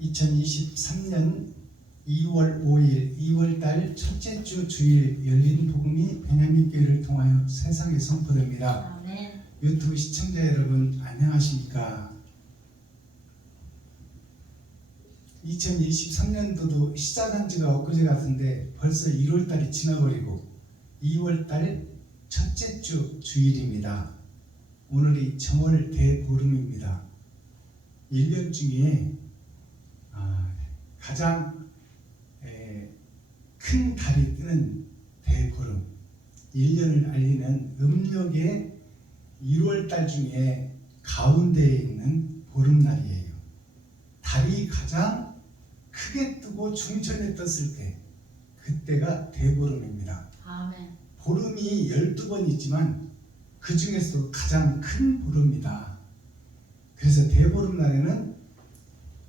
2023년 2월 5일 2월달 첫째 주 주일 열린 복음이 베냐민 교회를 통하여 세상에 선포됩니다. 아멘. 유튜브 시청자 여러분 안녕하십니까? 2023년도도 시작한 지가 엊그제 같은데 벌써 1월달이 지나버리고 2월달 첫째 주 주일입니다. 오늘이 정월 대보름입니다. 1년 중에 가장 큰 달이 뜨는 대보름, 1년을 알리는 음력의 1월달 중에 가운데에 있는 보름날이에요. 달이 가장 크게 뜨고 중천에 떴을 때, 그때가 대보름입니다. 아멘. 보름이 12번 있지만 그 중에서도 가장 큰 보름이다. 그래서 대보름날에는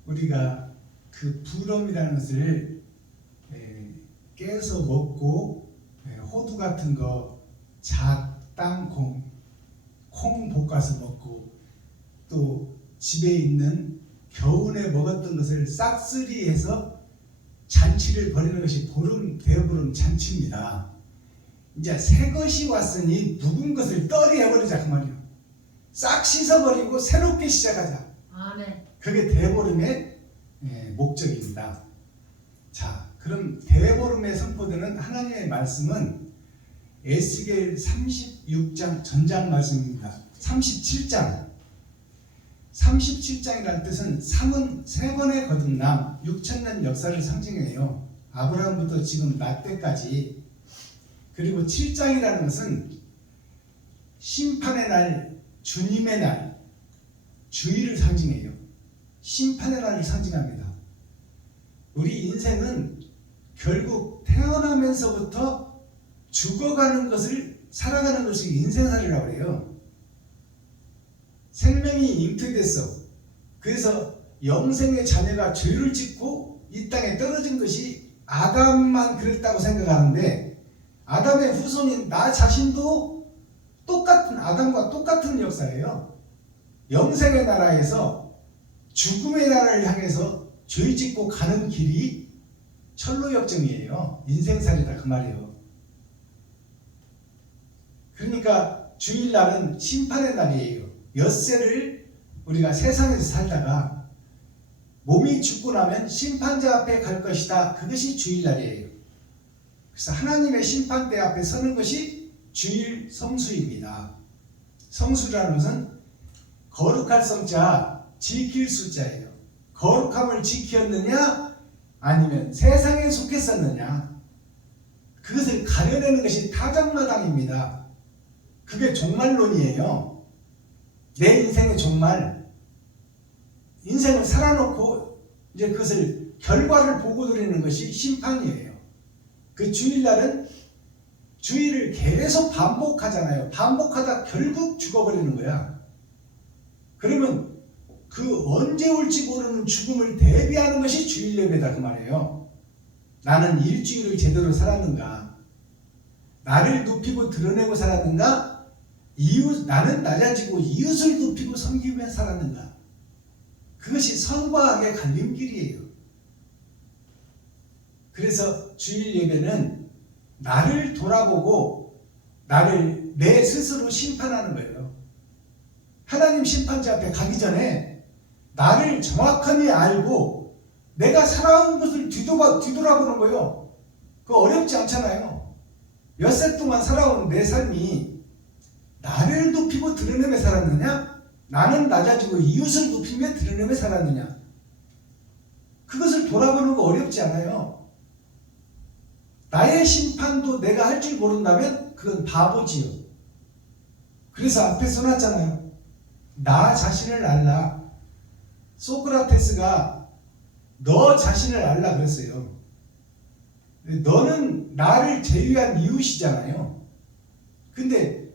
우리가 그 부럼이라는 것을 깨서 먹고 호두 같은 거 땅콩 콩 볶아서 먹고 또 집에 있는 겨우내 먹었던 것을 싹쓸이해서 잔치를 벌이는 것이 대보름 잔치입니다. 이제 새 것이 왔으니 묵은 것을 떨이해버리자 그 말이에요. 싹 씻어버리고 새롭게 시작하자. 아멘. 그게 대보름의 목적입니다. 자, 그럼 대보름에 선포되는 하나님의 말씀은 에스겔 36장 전장 말씀입니다. 37장이라는 뜻은 3은 3번의 거듭남, 6천년 역사를 상징해요. 아브라함부터 지금 나 때까지. 그리고 7장이라는 것은 심판의 날, 주님의 날, 주의를 상징해요. 심판의 날을 상징합니다. 우리 인생은 결국 태어나면서부터 죽어가는 것을 살아가는 것이 인생살이라고 해요. 생명이 잉태됐어. 그래서 영생의 자녀가 죄를 짓고 이 땅에 떨어진 것이 아담만 그랬다고 생각하는데, 아담의 후손인 나 자신도 아담과 똑같은 역사예요. 영생의 나라에서 죽음의 나라를 향해서 죄 짓고 가는 길이 철로역정이에요. 인생살이다 그 말이에요. 그러니까 주일날은 심판의 날이에요. 엿새를 우리가 세상에서 살다가 몸이 죽고 나면 심판자 앞에 갈 것이다. 그것이 주일날이에요. 그래서 하나님의 심판대 앞에 서는 것이 주일 성수입니다. 성수라는 것은 거룩할 성자, 지킬 수자예요. 거룩함을 지켰느냐 아니면 세상에 속했었느냐, 그것을 가려내는 것이 타작마당입니다. 그게 종말론이에요. 내 인생의 종말, 인생을 살아놓고 이제 그것을 결과를 보고 드리는 것이 심판이에요. 그 주일날은 주일을 계속 반복하잖아요. 반복하다 결국 죽어버리는 거야. 그러면 그 언제 올지 모르는 죽음을 대비하는 것이 주일 예배다 그 말이에요. 나는 일주일을 제대로 살았는가? 나를 눕히고 드러내고 살았는가? 나는 낮아지고 이웃을 눕히고 섬기며 살았는가? 그것이 선과 악의 갈림길이에요. 그래서 주일 예배는 나를 돌아보고 나를 내 스스로 심판하는 거예요. 하나님 심판자 앞에 가기 전에 나를 정확하게 알고 내가 살아온 것을 뒤돌아보는 거예요. 그거 어렵지 않잖아요. 엿새 동안 살아온 내 삶이 나를 높이고 드러내며 살았느냐, 나는 낮아지고 이웃을 높이며 드러내며 살았느냐, 그것을 돌아보는 거 어렵지 않아요. 나의 심판도 내가 할 줄 모른다면 그건 바보지요. 그래서 앞에 써놨잖아요. 나 자신을 알라. 소크라테스가 너 자신을 알라 그랬어요. 너는 나를 제외한 이웃이잖아요. 근데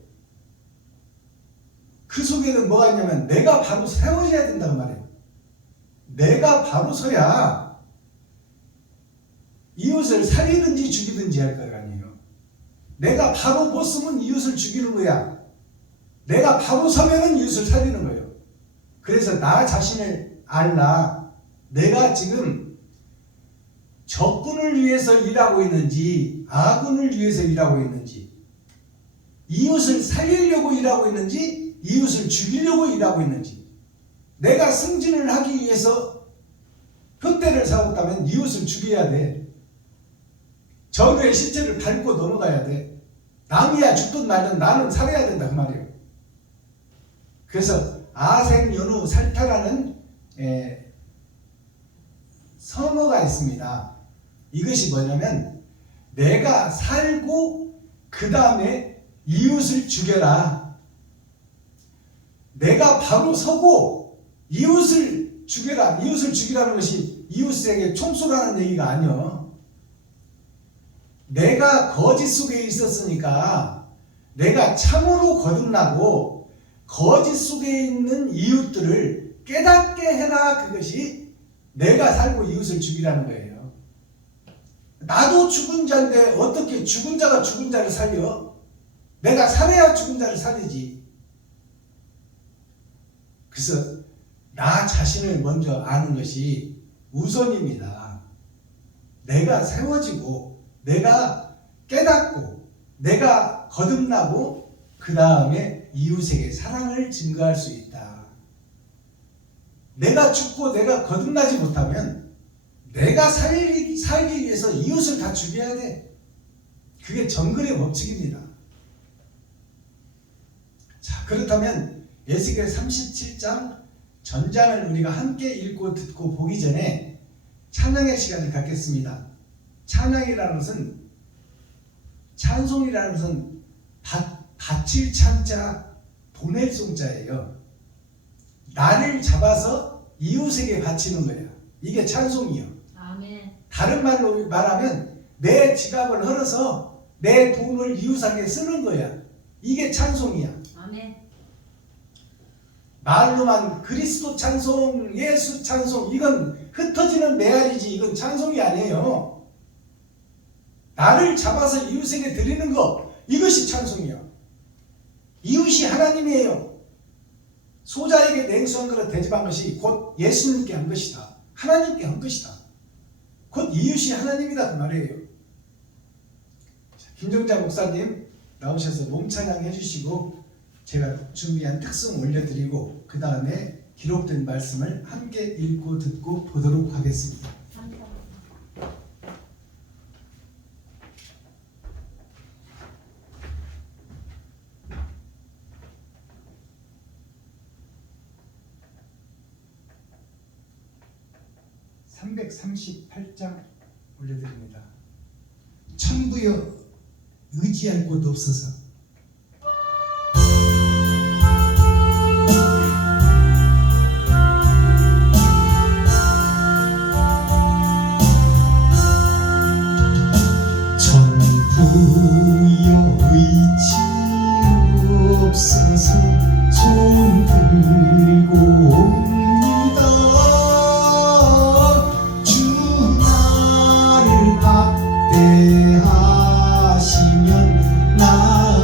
그 속에는 뭐가 있냐면 내가 바로 세워져야 된다고 말해요. 내가 바로 서야 이웃을 살리든지 죽이든지 할 거 아니에요. 내가 바로 못 서면 이웃을 죽이는 거야. 내가 바로 서면은 이웃을 살리는 거예요. 그래서 나 자신을 알라. 내가 지금 적군을 위해서 일하고 있는지 아군을 위해서 일하고 있는지, 이웃을 살리려고 일하고 있는지 이웃을 죽이려고 일하고 있는지. 내가 승진을 하기 위해서 표대를 세웠다면 이웃을 죽여야 돼. 적의 시체를 밟고 넘어가야 돼. 남이야 죽든 말든 나는 살아야 된다 그 말이에요. 그래서 아생연후 살타라는 성어가 있습니다. 이것이 뭐냐면 내가 살고 그 다음에 이웃을 죽여라. 내가 바로 서고 이웃을 죽여라. 이웃을 죽이라는 것이 이웃에게 총 쏘라는 얘기가 아니요. 내가 거짓 속에 있었으니까 내가 참으로 거듭나고 거짓 속에 있는 이웃들을 깨닫게 해라. 그것이 내가 살고 이웃을 죽이라는 거예요. 나도 죽은 자인데 어떻게 죽은 자가 죽은 자를 살려? 내가 살아야 죽은 자를 살리지. 그래서 나 자신을 먼저 아는 것이 우선입니다. 내가 세워지고 내가 깨닫고 내가 거듭나고 그 다음에 이웃에게 사랑을 증거할 수 있다. 내가 죽고 내가 거듭나지 못하면 내가 살기 위해서 이웃을 다 죽여야 돼. 그게 정글의 법칙입니다. 자, 그렇다면 에스겔 37장 전장을 우리가 함께 읽고 듣고 보기 전에 찬양의 시간을 갖겠습니다. 찬양이라는 것은, 찬송이라는 것은 바칠 찬자 보낼 송자예요. 나를 잡아서 이웃에게 바치는 거예요. 이게 찬송이요. 아멘. 다른 말로 말하면 내 지갑을 헐어서 내 돈을 이웃에게 쓰는 거야. 이게 찬송이야. 아멘. 말로만 그리스도 찬송, 예수 찬송, 이건 흩어지는 메아리지. 이건 찬송이 아니에요. 나를 잡아서 이웃에게 드리는 거, 이것이 찬송이야. 이웃이 하나님이에요. 소자에게 냉수한 그릇 대접한 것이 곧 예수님께 한 것이다. 하나님께 한 것이다. 곧 이웃이 하나님이다 그 말이에요. 김정자 목사님 나오셔서 몸찬양 해주시고 제가 준비한 특송 올려드리고 그 다음에 기록된 말씀을 함께 읽고 듣고 보도록 하겠습니다. 338장 올려드립니다. 천부여 의지할 곳 없어서 천부여 의지 없어서 손 들고 옵니다. 주 나를 학대하시면 나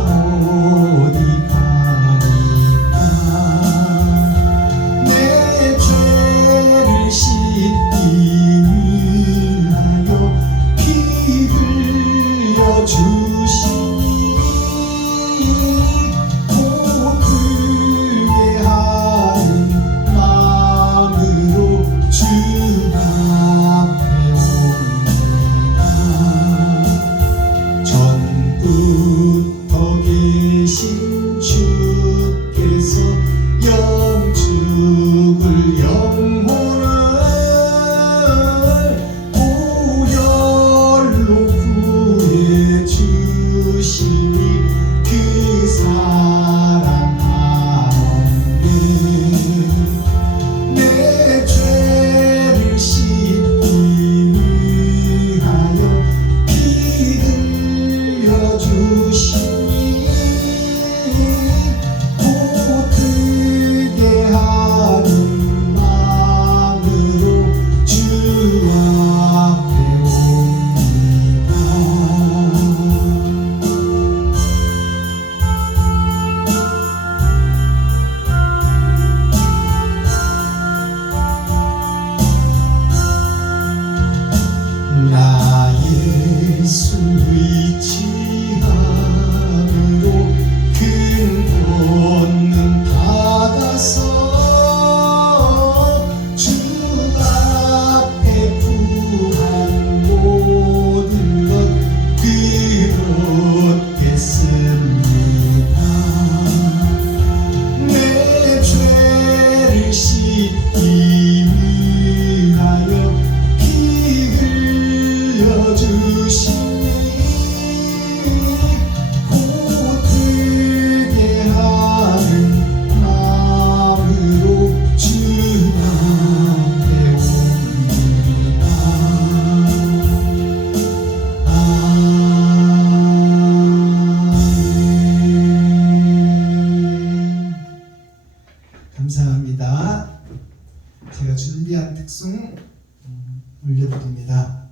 곧되게 하는 마음으로 주 앞에 옵니다. 아멘. 감사합니다. 제가 준비한 특송 올려드립니다.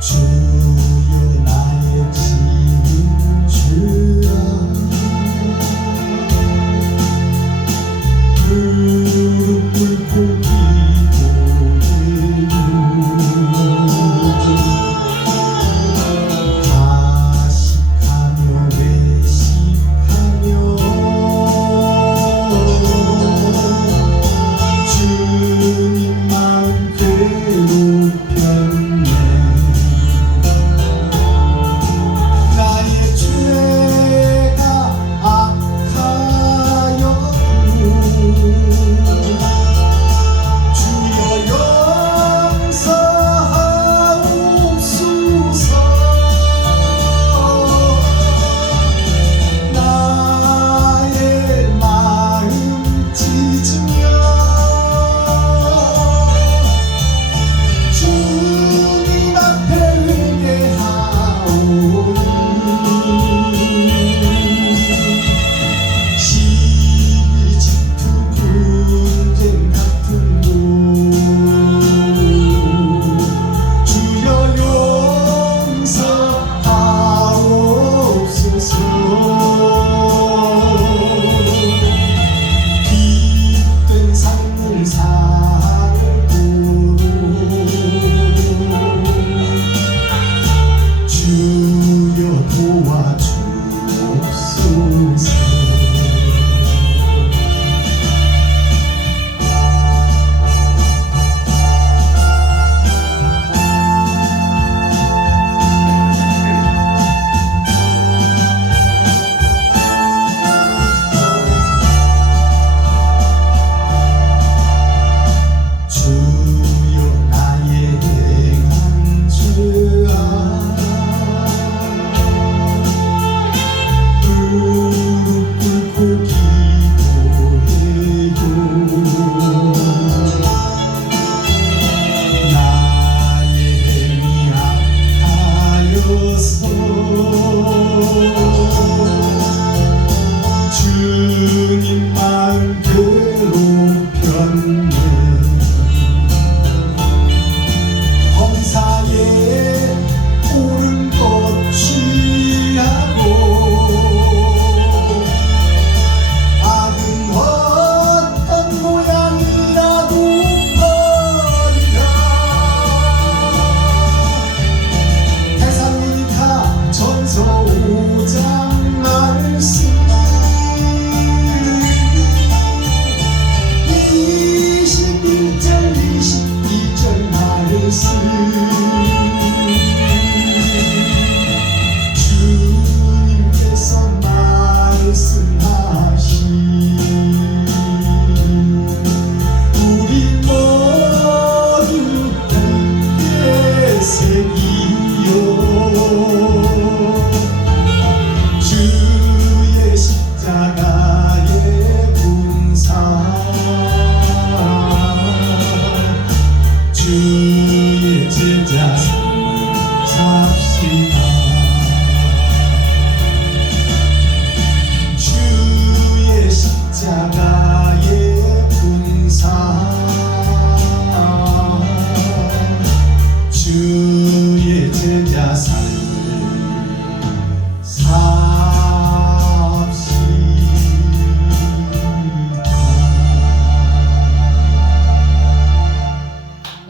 주여 나의 지은 주야 무릎 꿇고 기도해요. 가식하며 외식하며 주님만 괴롭혔네. 나의 죄가 악하여도 주여 용서하옵소서. 나의 마음 찢으며 주님 앞에 회개하오니 시기 질투 분쟁 같은 곳 주여 용서하옵소서. 빛된 삶을 살고도 주여 도와주옵소서. 주여 나의 행한 죄아 무릎 꿇고 기도해요. 나의 행이 악하여서 주님만 괴롭혔네. 범사에 옳은 것 취하고 악은 어떤 모양이라도 버리라. 대살로니가 전서 5장 말씀 21절 22절 말씀 주님께서 말씀하신 우리 모두 함께 새기요. 주의 십자가의 군사 주의 제자 삽시다. 주의 십자가의 군사 주의 제자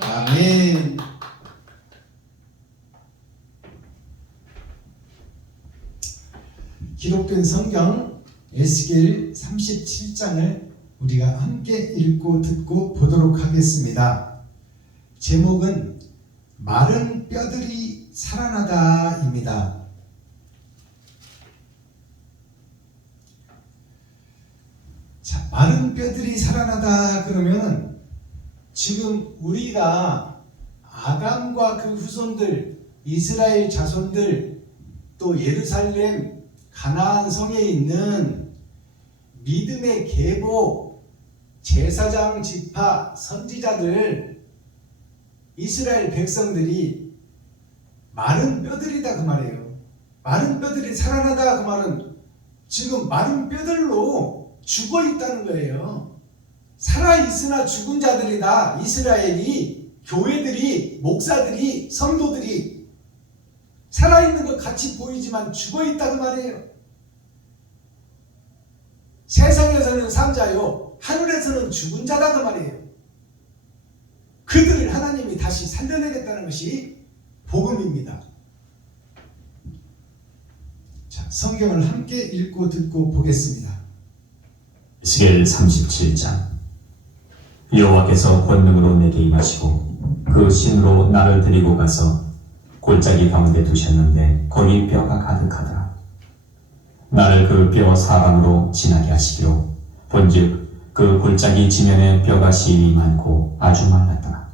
아멘. 기록된 성경 에스겔 37장을 우리가 함께 읽고 듣고 보도록 하겠습니다. 제목은 마른 뼈들이 살아나다입니다. 자, 마른 뼈들이 살아나다 그러면 지금 우리가 아담과 그 후손들, 이스라엘 자손들, 또 예루살렘 가나안 성에 있는 믿음의 계보, 제사장 지파, 선지자들, 이스라엘 백성들이 마른 뼈들이다 그 말이에요. 마른 뼈들이 살아나다 그 말은 지금 마른 뼈들로 죽어 있다는 거예요. 살아있으나 죽은 자들이다. 이스라엘이, 교회들이, 목사들이, 성도들이 살아있는 것 같이 보이지만 죽어 있다 그 말이에요. 세상에서는 산자요, 하늘에서는 죽은 자다 그 말이에요. 그들을 하나님이 다시 살려내겠다는 것이 복음입니다. 자, 성경을 함께 읽고 듣고 보겠습니다. 에스겔 37장. 여호와께서 권능으로 내게 임하시고 그 신으로 나를 데리고 가서 골짜기 가운데 두셨는데 거기 뼈가 가득하더라. 나를 그 뼈 사방으로 지나게 하시기로 본즉 그 골짜기 지면에 뼈가 심히 많고 아주 말랐더라.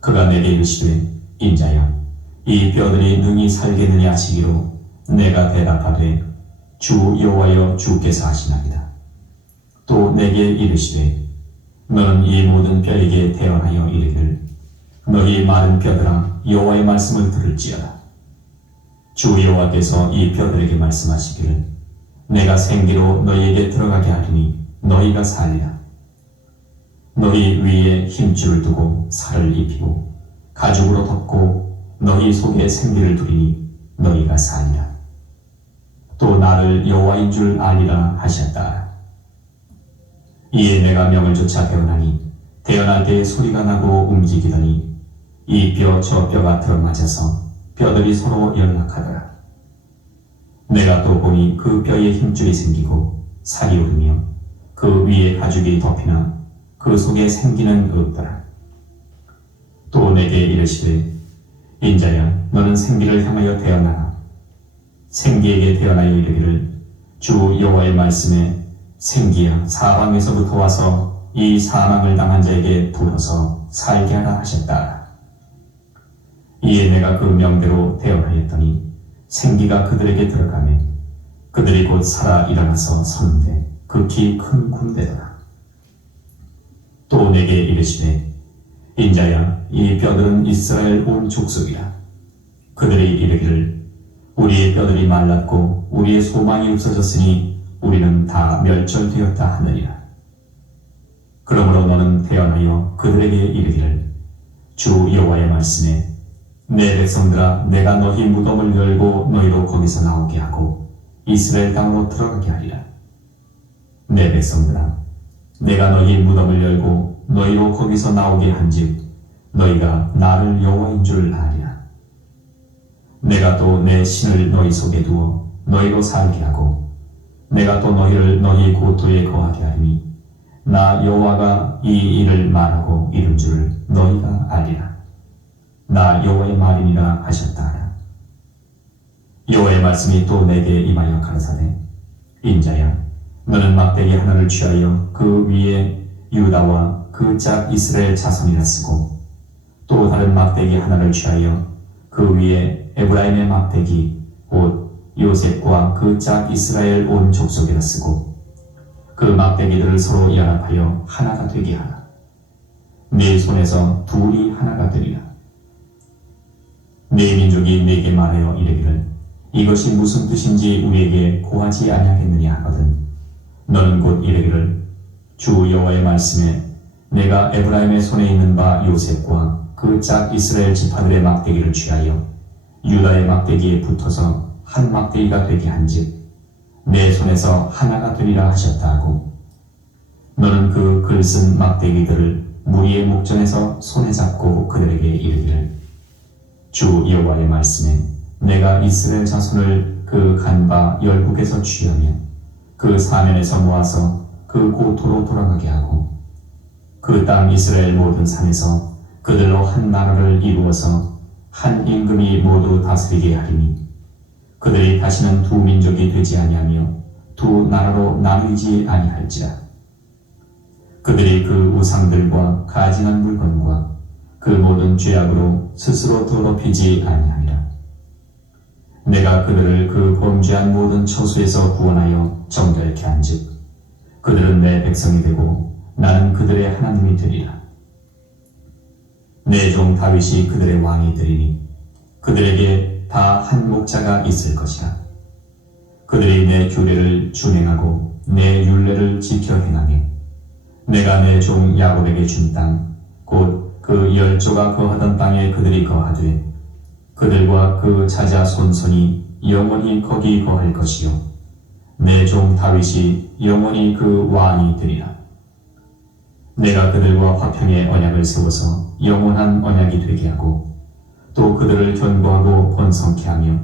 그가 내게 이르시되 인자여 이 뼈들이 능히 살겠느냐 하시기로 내가 대답하되 주 여호와여 주께서 하시나이다. 또 내게 이르시되 너는 이 모든 뼈에게 대언하여 이르기를 너희 마른 뼈들아 여호와의 말씀을 들을지어다. 주 여호와께서 이 뼈들에게 말씀하시기를 내가 생기로 너희에게 들어가게 하리니 너희가 살리라. 너희 위에 힘줄을 두고 살을 입히고 가죽으로 덮고 너희 속에 생기를 두리니 너희가 살리라. 또 나를 여호와인 줄 알리라 하셨다. 이에 내가 명을 조차 배우나니 대언할 때에 소리가 나고 움직이더니 이 뼈 저 뼈가 들어맞아서 뼈들이 서로 연락하더라. 내가 또 보니 그 뼈에 힘줄이 생기고 살이 오르며 그 위에 가죽이 덮이나 그 속에 생기는 없더라. 또 내게 이르시되 인자야 너는 생기를 향하여 대언하라. 생기에게 대언하여 이르기를 주 여호와의 말씀에 생기야 사방에서부터 와서 이 사망을 당한 자에게 불어서 살게 하라 하셨다. 이에 내가 그 명대로 대언하였더니 생기가 그들에게 들어가매 그들이 곧 살아 일어나서 서는데 극히 큰 군대더라. 또 내게 이르시되 인자야 이 뼈들은 이스라엘 온 족속이라. 그들이 이르기를 우리의 뼈들이 말랐고 우리의 소망이 없어졌으니 우리는 다 멸절되었다 하느니라. 그러므로 너는 대언하여 그들에게 이르기를 주 여호와의 말씀에 내 백성들아 내가 너희 무덤을 열고 너희로 거기서 나오게 하고 이스라엘 땅으로 들어가게 하리라. 내 백성들아 내가 너희 무덤을 열고 너희로 거기서 나오게 한즉 너희가 나를 여호와인 줄 아리라. 내가 또 내 신을 너희 속에 두어 너희로 살게 하고 내가 또 너희를 너희 고토에 거하게 하리니 나 여호와가 이 일을 말하고 이룬 줄을 너희가 알리라. 나 여호와의 말이니라 하셨다. 여호와의 말씀이 또 내게 임하여 가라사대 인자야 너는 막대기 하나를 취하여 그 위에 유다와 그 짝 이스라엘 자손이라 쓰고 또 다른 막대기 하나를 취하여 그 위에 에브라임의 막대기 곧 요셉과 그 짝 이스라엘 온 족속이라 쓰고 그 막대기들을 서로 연합하여 하나가 되게 하라. 네 손에서 둘이 하나가 되리라. 네 민족이 네게 말하여 이르기를 이것이 무슨 뜻인지 우리에게 고하지 아니하겠느냐 하거든 너는 곧 이르기를 주 여호와의 말씀에 내가 에브라임의 손에 있는 바 요셉과 그 짝 이스라엘 지파들의 막대기를 취하여 유다의 막대기에 붙어서 한 막대기가 되게 한즉 내 손에서 하나가 되리라 하셨다 하고 너는 그 글쓴 막대기들을 무리의 목전에서 손에 잡고 그들에게 이르기를 주 여호와의 말씀에 내가 이스라엘 자손을 그 간바 열국에서 취하며 그 사면에서 모아서 그 고토로 돌아가게 하고 그 땅 이스라엘 모든 산에서 그들로 한 나라를 이루어서 한 임금이 모두 다스리게 하리니 그들이 다시는 두 민족이 되지 아니하며 두 나라로 나누이지 아니할지라. 그들이 그 우상들과 가증한 물건과 그 모든 죄악으로 스스로 더럽히지 아니하리라. 내가 그들을 그 범죄한 모든 처소에서 구원하여 정결케 한즉 그들은 내 백성이 되고 나는 그들의 하나님이 되리라. 내 종 다윗이 그들의 왕이 되리니 그들에게 다 한 목자가 있을 것이라. 그들이 내 규례를 준행하고 내 율례를 지켜 행하며 내가 내 종 야곱에게 준 땅 곧 그 열조가 거하던 땅에 그들이 거하되 그들과 그 자자 손손이 영원히 거기 거할 것이요 내 종 다윗이 영원히 그 왕이 되리라. 내가 그들과 화평의 언약을 세워서 영원한 언약이 되게 하고 또 그들을 견고하고 번성케 하며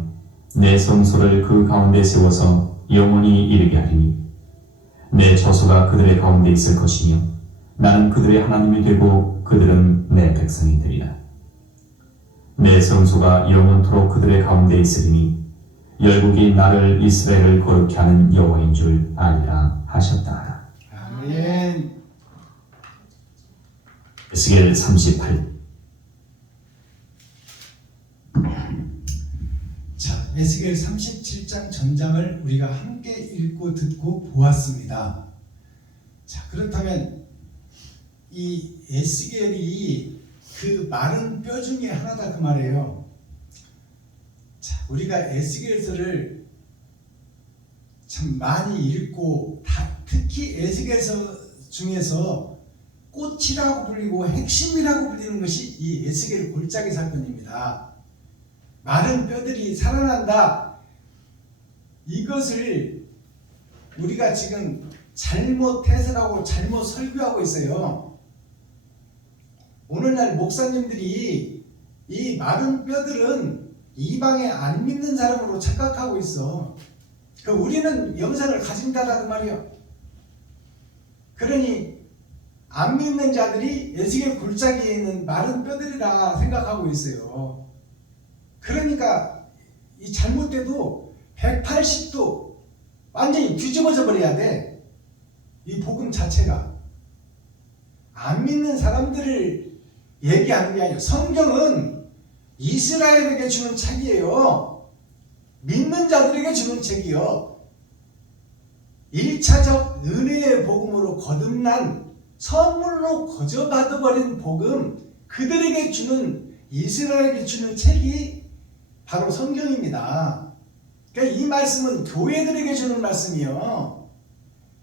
내 성소를 그 가운데 세워서 영원히 이르게 하리니 내 저수가 그들의 가운데 있을 것이며 나는 그들의 하나님이 되고 그들은 내 백성이 되리라. 내 성소가 영원토록 그들의 가운데 있으리니 열국이 나를 이스라엘을 거룩케 하는 여호와인 줄 알리라 하셨다. 아멘. 에스겔 38. 자, 에스겔 37장 전장을 우리가 함께 읽고 듣고 보았습니다. 자, 그렇다면 이 에스겔이 그 마른 뼈 중에 하나다 그 말이에요. 자, 우리가 에스겔서를 참 많이 읽고 특히 에스겔서 중에서 꽃이라고 불리고 핵심이라고 불리는 것이 이 에스겔 골짜기 사건입니다. 마른 뼈들이 살아난다. 이것을 우리가 지금 잘못 해석하고 잘못 설교하고 있어요. 오늘날 목사님들이 이 마른 뼈들은 이방에 안 믿는 사람으로 착각하고 있어. 우리는 영생을 가진다라 그 말이에요. 그러니 안 믿는 자들이 에스겔 골짜기에 있는 마른 뼈들이라 생각하고 있어요. 그러니까 이 잘못돼도 180도 완전히 뒤집어져 버려야 돼. 이 복음 자체가 안 믿는 사람들을 얘기하는 게 아니에요. 성경은 이스라엘에게 주는 책이에요. 믿는 자들에게 주는 책이요. 1차적 은혜의 복음으로 거듭난 선물로 거저받아버린 복음, 그들에게 주는, 이스라엘에게 주는 책이 바로 성경입니다. 그러니까 이 말씀은 교회들에게 주는 말씀이요.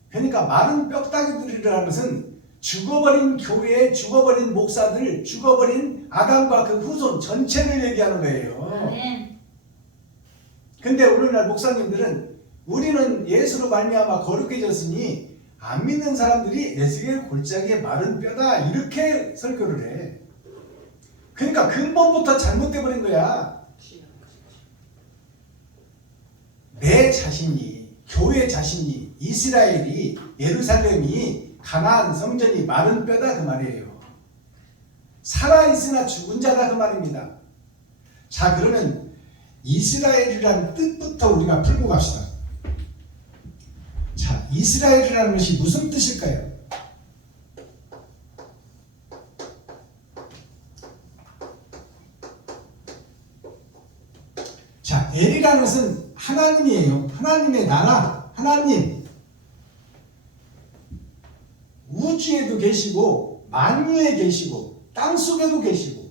그러니까 마른 뼈다귀들이라는 것은 죽어버린 교회, 죽어버린 목사들, 죽어버린 아담과 그 후손 전체를 얘기하는 거예요. 근데 오늘날 목사님들은 우리는 예수로 말미암아 거룩해졌으니 안 믿는 사람들이 에스겔 골짜기의 마른 뼈다 이렇게 설교를 해. 그러니까 근본부터 잘못돼 버린 거야. 내 자신이, 교회 자신이, 이스라엘이, 예루살렘이, 가나안 성전이 마른 뼈다 그 말이에요. 살아있으나 죽은 자다 그 말입니다. 자, 그러면 이스라엘이라는 뜻부터 우리가 풀고 갑시다. 자, 이스라엘이라는 것이 무슨 뜻일까요? 자, 엘이라는 것은 하나님이에요. 하나님의 나라, 하나님. 우주에도 계시고 만유에 계시고 땅속에도 계시고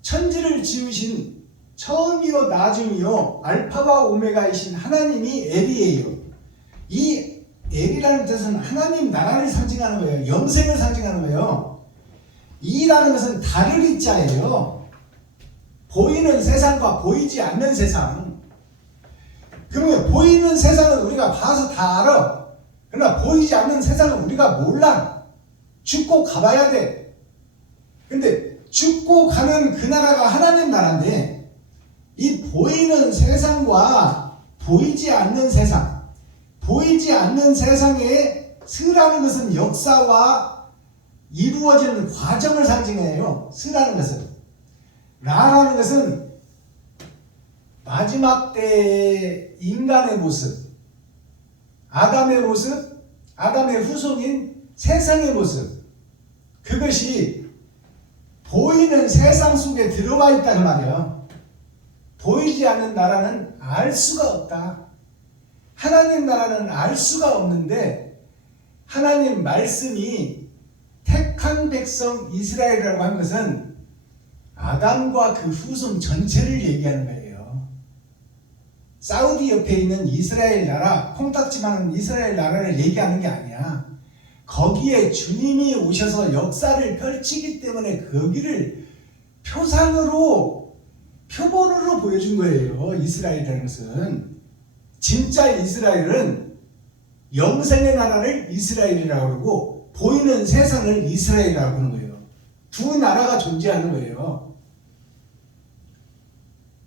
천지를 지으신 처음이요 나중이요 알파와 오메가이신 하나님이 엘이에요. 이 엘이라는 뜻은 하나님 나라를 상징하는 거예요. 영생을 상징하는 거예요. 이라는 것은 다를 이자예요. 보이는 세상과 보이지 않는 세상. 그러면 보이는 세상은 우리가 봐서 다 알아. 그러나 보이지 않는 세상은 우리가 몰라. 죽고 가봐야 돼. 근데 죽고 가는 그 나라가 하나님 나라인데 이 보이는 세상과 보이지 않는 세상, 보이지 않는 세상에 스라는 것은 역사와 이루어지는 과정을 상징해요. 스라는 것은. 라라는 것은 마지막 때의 인간의 모습, 아담의 모습, 아담의 후손인 세상의 모습, 그것이 보이는 세상 속에 들어와 있다는 말이에요. 보이지 않는 나라는 알 수가 없다. 하나님 나라는 알 수가 없는데 하나님 말씀이 택한 백성 이스라엘이라고 한 것은 아담과 그 후손 전체를 얘기하는 거예요. 사우디 옆에 있는 이스라엘 나라, 콩딱지만한 이스라엘 나라를 얘기하는 게 아니야. 거기에 주님이 오셔서 역사를 펼치기 때문에 거기를 표상으로, 표본으로 보여준 거예요. 이스라엘이라는 것은. 진짜 이스라엘은 영생의 나라를 이스라엘이라고 그러고 보이는 세상을 이스라엘이라고 하는 거예요. 두 나라가 존재하는 거예요.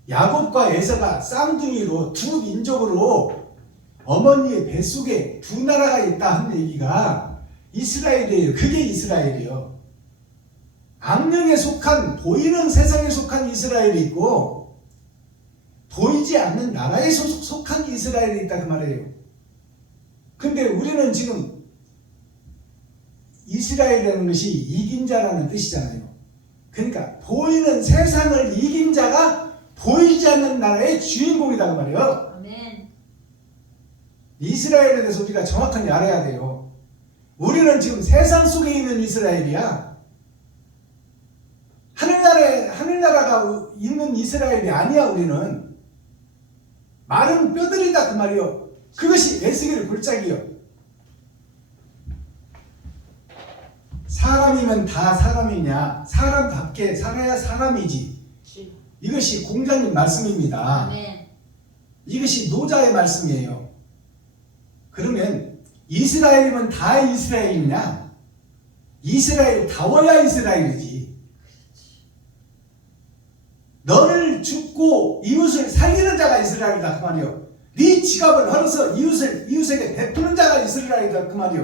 야곱과 에서가 쌍둥이로 두 민족으로 어머니의 뱃속에 두 나라가 있다 하는 얘기가 이스라엘이에요. 그게 이스라엘이에요. 악령에 속한, 보이는 세상에 속한 이스라엘이 있고 보이지 않는 나라에 속한 이스라엘이 있다 그 말이에요. 근데 우리는 지금 이스라엘이라는 것이 이긴 자라는 뜻이잖아요. 그러니까 보이는 세상을 이긴 자가 보이지 않는 나라의 주인공이다 그 말이에요. 아멘. 이스라엘에 대해서 우리가 정확하게 알아야 돼요. 우리는 지금 세상 속에 있는 이스라엘이야. 하늘나라가 있는 이스라엘이 아니야. 우리는 마른 뼈들이다 그 말이요. 그것이 에스겔의 골짜기요. 사람이면 다 사람이냐? 사람답게 살아야 사람이지. 이것이 공자님 말씀입니다. 아멘. 이것이 노자의 말씀이에요. 그러면 이스라엘이면 다 이스라엘이냐? 이스라엘다워야 이스라엘이지. 너를 죽고 이웃을 살리는 자가 이스라엘이다 그 말이요. 네 지갑을 헐어서 이웃에게 베푸는 자가 이스라엘이다 그 말이요.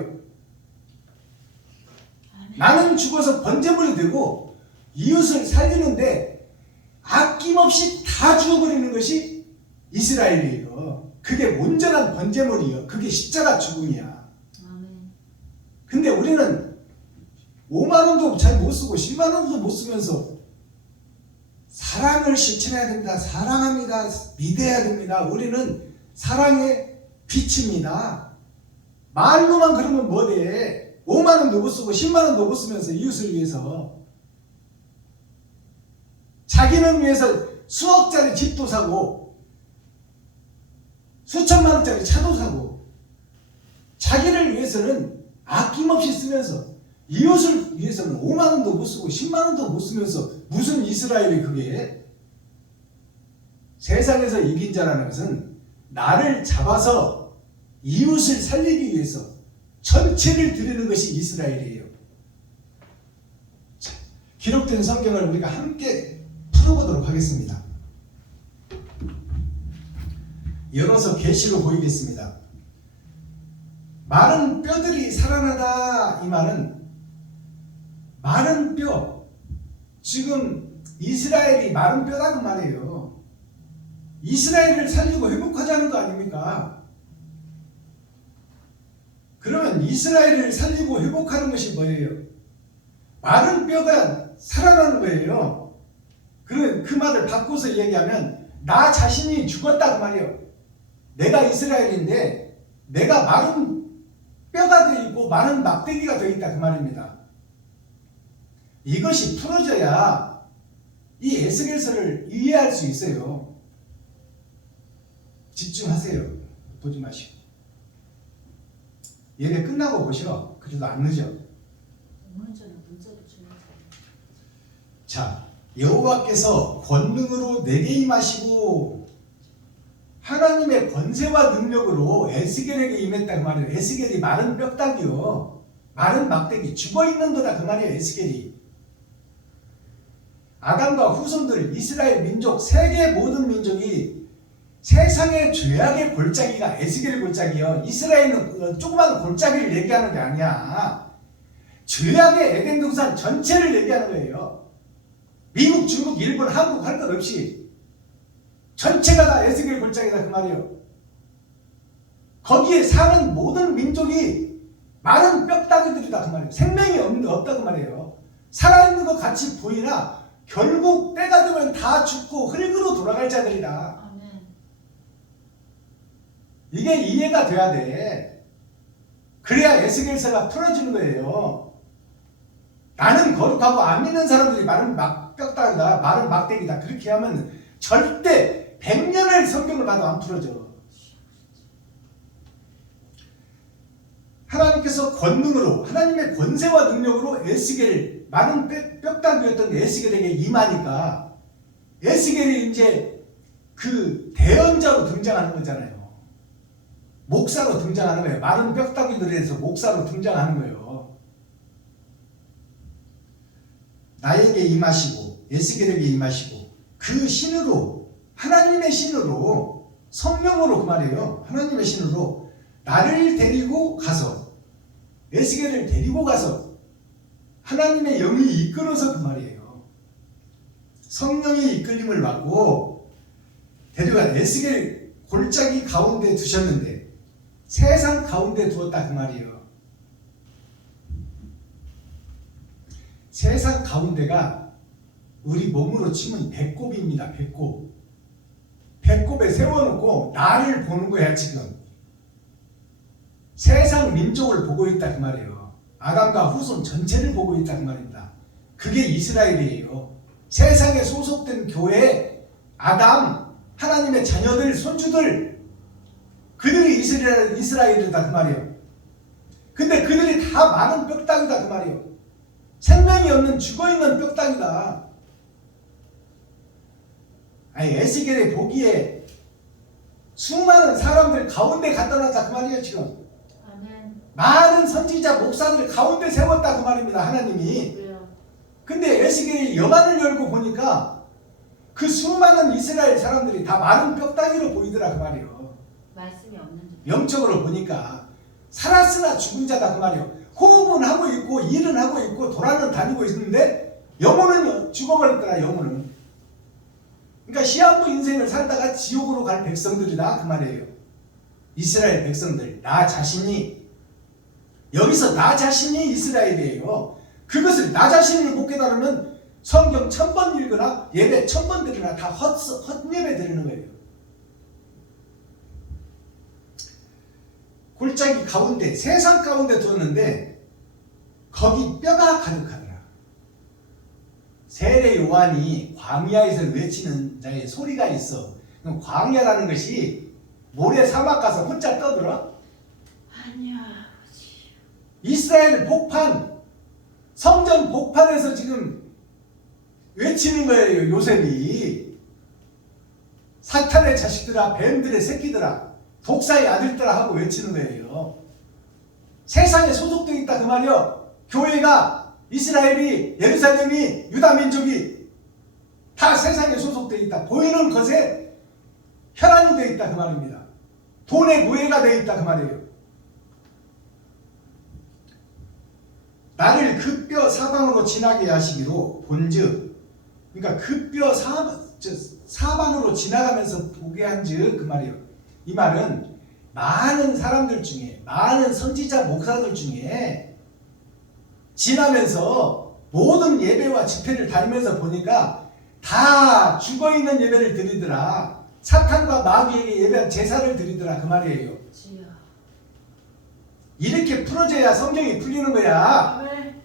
아멘. 나는 죽어서 번제물이 되고 이웃을 살리는데 아낌없이 다 죽어버리는 것이 이스라엘이에요. 그게 온전한 번제물이에요. 그게 십자가 죽음이야. 아멘. 근데 우리는 5만 원도 잘 못 쓰고 10만 원도 못 쓰면서 사랑을 실천해야 됩니다. 사랑합니다. 믿어야 됩니다. 우리는 사랑의 빛입니다. 말로만 그러면 뭐돼? 5만 원도 못 쓰고 10만 원도 못 쓰면서 이웃을 위해서 자기는 위해서 수억짜리 집도 사고 수천만 원짜리 차도 사고 자기를 위해서는 아낌없이 쓰면서 이웃을 위해서는 5만 원도 못 쓰고 10만 원도 못 쓰면서 무슨 이스라엘이 그게? 세상에서 이긴 자라는 것은 나를 잡아서 이웃을 살리기 위해서 전체를 드리는 것이 이스라엘이에요. 자, 기록된 성경을 우리가 함께 풀어보도록 하겠습니다. 열어서 계시로 보이겠습니다. 마른 뼈들이 살아나다 이 말은 마른 뼈, 지금 이스라엘이 마른 뼈다 그 말이에요. 이스라엘을 살리고 회복하자는 거 아닙니까? 그러면 이스라엘을 살리고 회복하는 것이 뭐예요? 마른 뼈가 살아나는 거예요. 그 말을 바꿔서 얘기하면 나 자신이 죽었다 그 말이에요. 내가 이스라엘인데 내가 마른 뼈가 되어 있고 마른 막대기가 되어 있다 그 말입니다. 이것이 풀어져야 이 에스겔서를 이해할 수 있어요. 집중하세요. 보지 마시고. 예배 끝나고 보시라. 그래도 안 늦어. 5년 전에 문자도 주면서. 자, 여호와께서 권능으로 내게 임하시고 하나님의 권세와 능력으로 에스겔에게 임했다 그 말이에요. 에스겔이 마른 뼈다귀요. 마른 막대기 죽어있는 거다 그 말이에요. 에스겔이. 아담과 후손들 이스라엘 민족 세계 모든 민족이 세상의 죄악의 골짜기가 에스겔의 골짜기요. 이스라엘은 그 조그만 골짜기를 얘기하는 게 아니야. 죄악의 에덴 동산 전체를 얘기하는 거예요. 미국, 중국, 일본, 한국 할 것 없이 전체가 다 에스겔 골짜기다 그 말이에요. 거기에 사는 모든 민족이 많은 뼈다귀들이다 그 말이에요. 생명이 없다 그 말이에요. 살아있는 것 같이 보이나 결국 때가 되면 다 죽고 흙으로 돌아갈 자들이다. 아멘. 이게 이해가 돼야 돼. 그래야 에스겔서가 풀어지는 거예요. 나는 거룩하고 안 믿는 사람들이 말은 뼈다귀다, 말은 막대기다. 그렇게 하면 절대 100년을 성경을 봐도 안 풀어져. 하나님께서 권능으로, 하나님의 권세와 능력으로 에스겔, 많은 뼈다귀였던 에스겔에게 임하니까 에스겔이 이제 그 대언자로 등장하는 거잖아요. 목사로 등장하는 거예요. 많은 뼈다귀들에서 목사로 등장하는 거예요. 나에게 임하시고 에스겔에게 임하시고 그 신으로, 하나님의 신으로, 성령으로 그 말이에요. 하나님의 신으로 나를 데리고 가서, 에스겔을 데리고 가서 하나님의 영이 이끌어서 그 말이에요. 성령의 이끌림을 받고 데려가 에스겔 골짜기 가운데 두셨는데 세상 가운데 두었다 그 말이에요. 세상 가운데가 우리 몸으로 치면 배꼽입니다. 배꼽. 배꼽에 세워놓고 나를 보는 거야 지금. 세상 민족을 보고 있다 그 말이에요. 아담과 후손 전체를 보고 있다 그 말입니다. 그게 이스라엘이에요. 세상에 소속된 교회, 아담, 하나님의 자녀들, 손주들, 그들이 이스라엘이다 그 말이에요. 근데 그들이 다 많은 뼈다귀다 그 말이에요. 생명이 없는 죽어있는 뼈다귀다. 아니 에스겔의 보기에 수많은 사람들 가운데 갖다 놨다 그 말이에요 지금. 아멘. 많은 선지자 목사들 가운데 세웠다 그 말입니다 하나님이. 그래요. 근데 에스겔이 영안을 열고 보니까 그 수많은 이스라엘 사람들이 다 많은 뼈다귀로 보이더라 그 말이에요. 말씀이 없는 줄. 영적으로 보니까 살았으나 죽은 자다 그 말이에요. 호흡은 하고 있고 일은 하고 있고 돌아는 다니고 있는데 영혼은 죽어버렸더라. 영혼은. 그러니까 시한부 인생을 살다가 지옥으로 갈 백성들이다 그 말이에요. 이스라엘 백성들, 나 자신이, 여기서 나 자신이 이스라엘이에요. 그것을 나 자신을 못 깨달으면 성경 1000번 읽거나 예배 1000번 드리나 다 헛예배 드리는 거예요. 골짜기 가운데, 세상 가운데 두었는데 거기 뼈가 가득하더라. 세례 요한이 광야에서 외치는 자의 소리가 있어. 광야라는 것이 모래 사막 가서 혼자 떠들어? 아니야, 아버지. 이스라엘 복판, 성전 복판에서 지금 외치는 거예요. 요셉이. 사탄의 자식들아, 뱀들의 새끼들아, 독사의 아들들아 하고 외치는 거예요. 세상에 소속되어 있다 그 말이요. 교회가, 이스라엘이, 예루살렘이, 유다 민족이 다 세상에 소속되어 있다. 보이는 것에 혈안이 되어 있다 그 말입니다. 돈의 노예가 되어 있다 그 말이에요. 나를 그 뼈 사방으로 지나게 하시기로 본즉, 그러니까 그 뼈 사방으로 지나가면서 보게 한즉 그 말이에요. 이 말은 많은 사람들 중에, 많은 선지자 목사들 중에 지나면서 모든 예배와 집회를 다니면서 보니까 다 죽어있는 예배를 드리더라. 사탄과 마귀에게 예배한 제사를 드리더라 그 말이에요. 주여. 이렇게 풀어져야 성경이 풀리는 거야. 아멘.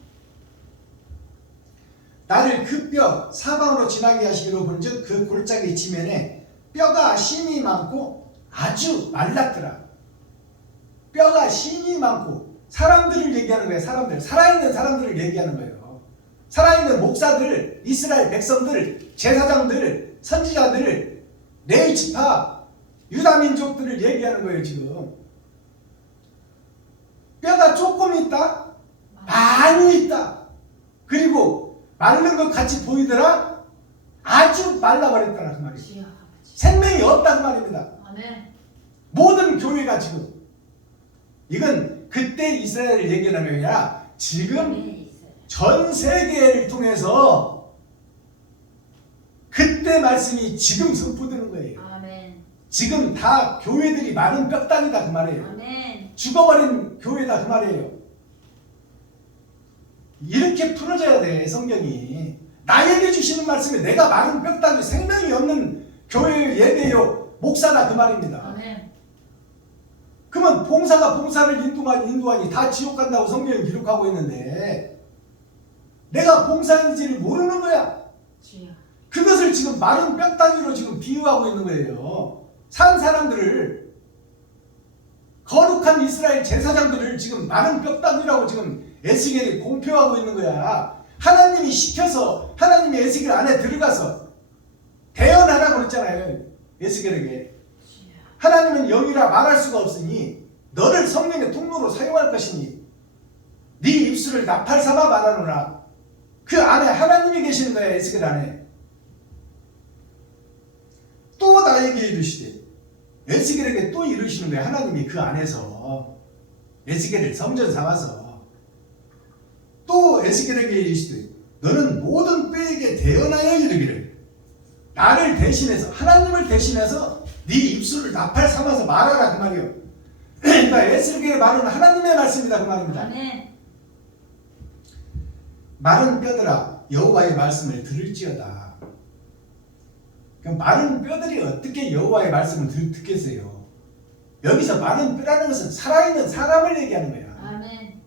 나를 그 뼈 사방으로 지나게 하시기로 본즉 그 골짜기 지면에 뼈가 심이 많고 아주 말랐더라. 뼈가 심이 많고, 사람들을 얘기하는 거예요. 사람들, 살아있는 사람들을 얘기하는 거예요. 살아있는 목사들, 이스라엘 백성들, 제사장들, 선지자들, 레위 지파, 유다 민족들을 얘기하는 거예요 지금. 뼈가 조금 있다? 많이 있다. 그리고 마른 것 같이 보이더라? 아주 말라버렸더라 그 말이에요. 주여, 아버지. 생명이 없다는 말입니다. 아멘. 모든 교회가 지금 이건 그때 이스라엘을 얘기하는 게 아니라 지금 아멘. 있어요. 전 세계를 통해서 그때 말씀이 지금 선포되는 거예요. 아멘. 지금 다 교회들이 많은 뼈다귀다 그 말이에요. 아멘. 죽어버린 교회다 그 말이에요. 이렇게 풀어져야 돼 성경이. 나에게 주시는 말씀이 내가 마른 뼈다귀 생명이 없는 교회 예배요 목사다 그 말입니다. 아멘. 그러면 봉사가 봉사를 인도하니 다 지옥 간다고 성경이 기록하고 있는데 내가 봉사인지를 모르는 거야. 주여. 그것을 지금 마른 뼈다귀로 지금 비유하고 있는 거예요. 산 사람들을 거룩한 이스라엘 제사장들을 지금 마른 뼈다귀라고 지금 에스겔이 공표하고 있는 거야. 하나님이 시켜서 하나님이 에스겔 안에 들어가서 대언하라고 그랬잖아요. 에스겔에게. 주여. 하나님은 영이라 말할 수가 없으니 너를 성령의 통로로 사용할 것이니 네 입술을 나팔 삼아 말하노라. 그 안에 하나님이 계시는 거야. 에스겔 안에. 또 나에게 이르시되 에스겔에게 또 이르시는 거야. 하나님이 그 안에서 에스겔을 성전 삼아서 또 에스겔에게 이르시되 너는 모든 뼈에게 대언하여 이르기를 나를 대신해서 하나님을 대신해서 네 입술을 나팔 삼아서 말하라 그 말이요. 그러니까 에스겔의 말은 하나님의 말씀이다 그 말입니다. 아멘. 마른 뼈들아 여호와의 말씀을 들을지어다. 그럼 마른 뼈들이 어떻게 여호와의 말씀을 듣겠어요? 여기서 마른 뼈라는 것은 살아있는 사람을 얘기하는 거야. 아멘.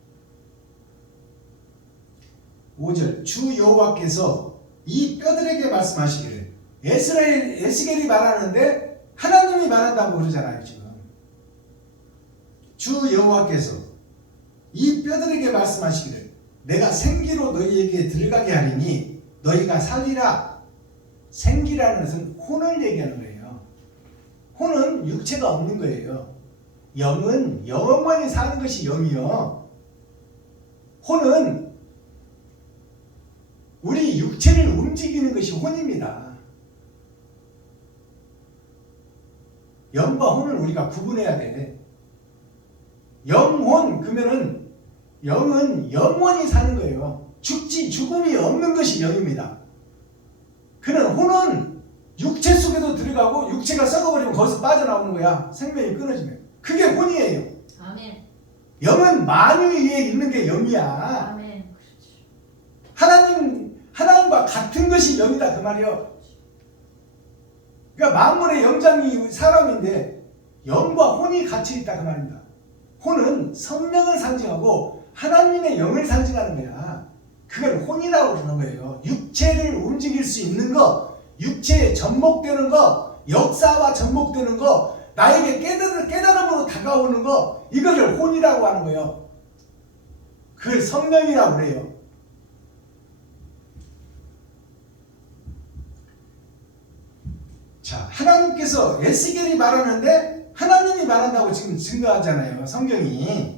5절 주 여호와께서 이 뼈들에게 말씀하시기를 에스겔이 말하는데 하나님이 말한다고 그러잖아요. 지금 주 여호와께서 이 뼈들에게 말씀하시기를 내가 생기로 너희에게 들어가게 하리니 너희가 살리라. 생기라는 것은 혼을 얘기하는 거예요. 혼은 육체가 없는 거예요. 영은 영원히 사는 것이 영이요. 혼은 우리 육체를 움직이는 것이 혼입니다. 영과 혼을 우리가 구분해야 돼. 영혼 그러면은 영은 영원히 사는 거예요. 죽음이 없는 것이 영입니다. 그는 혼은 육체 속에도 들어가고 육체가 썩어버리면 거기서 빠져나오는 거야. 생명이 끊어지면. 그게 혼이에요. 아멘. 영은 만유 위에 있는 게 영이야. 아멘. 그렇죠. 하나님과 같은 것이 영이다 그 말이요. 그러니까 만물의 영장이 사람인데 영과 혼이 같이 있다 그 말입니다. 혼은 성령을 상징하고 하나님의 영을 상징하는 거야. 그걸 혼이라고 그러는 거예요. 육체를 움직일 수 있는 거, 육체에 접목되는 거, 역사와 접목되는 거, 나에게 깨달음으로 다가오는 거, 이거를 혼이라고 하는 거예요. 그걸 성령이라고 그래요. 자, 하나님께서 에스겔이 말하는데 하나님이 말한다고 지금 증거하잖아요. 성경이.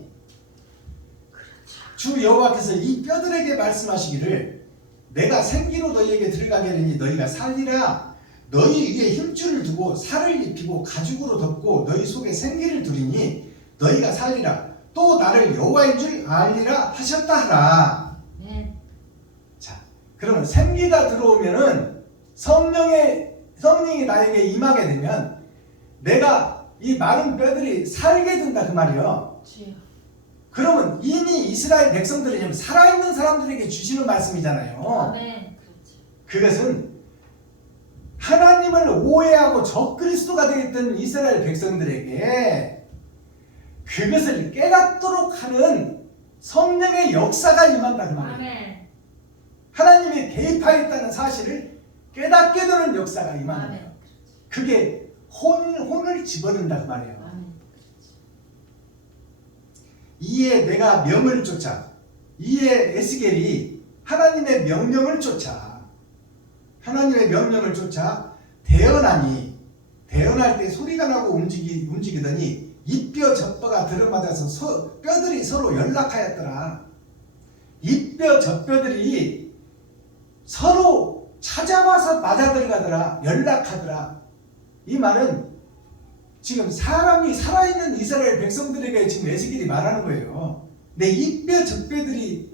주 여호와께서 이 뼈들에게 말씀하시기를 내가 생기로 너희에게 들어가게 하리니 너희가 살리라. 너희 위에 힘줄을 두고 살을 입히고 가죽으로 덮고 너희 속에 생기를 두리니 너희가 살리라. 또 나를 여호와인 줄 알리라 하셨다 하라. 네. 자, 그러면 생기가 들어오면은 성령이 나에게 임하게 되면 내가 이 마른 뼈들이 살게 된다 그 말이요. 주여. 그러면 이미 이스라엘 백성들이 살아있는 사람들에게 주시는 말씀이잖아요. 아멘. 그렇죠. 그것은 하나님을 오해하고 적그리스도가 되었던 이스라엘 백성들에게 그것을 깨닫도록 하는 성령의 역사가 임한다 그 말이에요. 아멘. 하나님이 개입하였다는 사실을 깨닫게 되는 역사가 임하는 아멘. 거예요. 그게 혼을 집어넣는다 그 말이에요. 아멘. 이에 내가 명을 쫓아, 이에 에스겔이 하나님의 명령을 쫓아 대언하니, 대언할 때 소리가 나고 움직이더니 이 뼈 저 뼈가 들어맞아서 뼈들이 서로 연락하였더라. 이 뼈 저 뼈들이 서로 찾아와서 맞아들어가더라. 연락하더라. 이 말은 지금 사람이 살아있는 이스라엘 백성들에게 지금 에스겔이 말하는 거예요. 내 이뼈 저뼈들이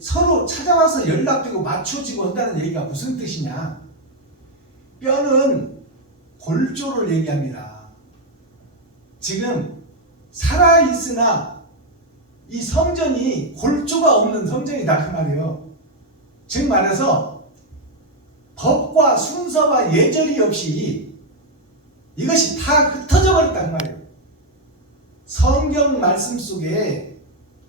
서로 찾아와서 연락되고 맞춰지고 한다는 얘기가 무슨 뜻이냐? 뼈는 골조를 얘기합니다. 지금 살아있으나 이 성전이 골조가 없는 성전이다 그 말이에요. 즉 말해서 법과 순서와 예절이 없이 이것이 다 흩어져 버렸다 그 말이에요. 성경 말씀 속에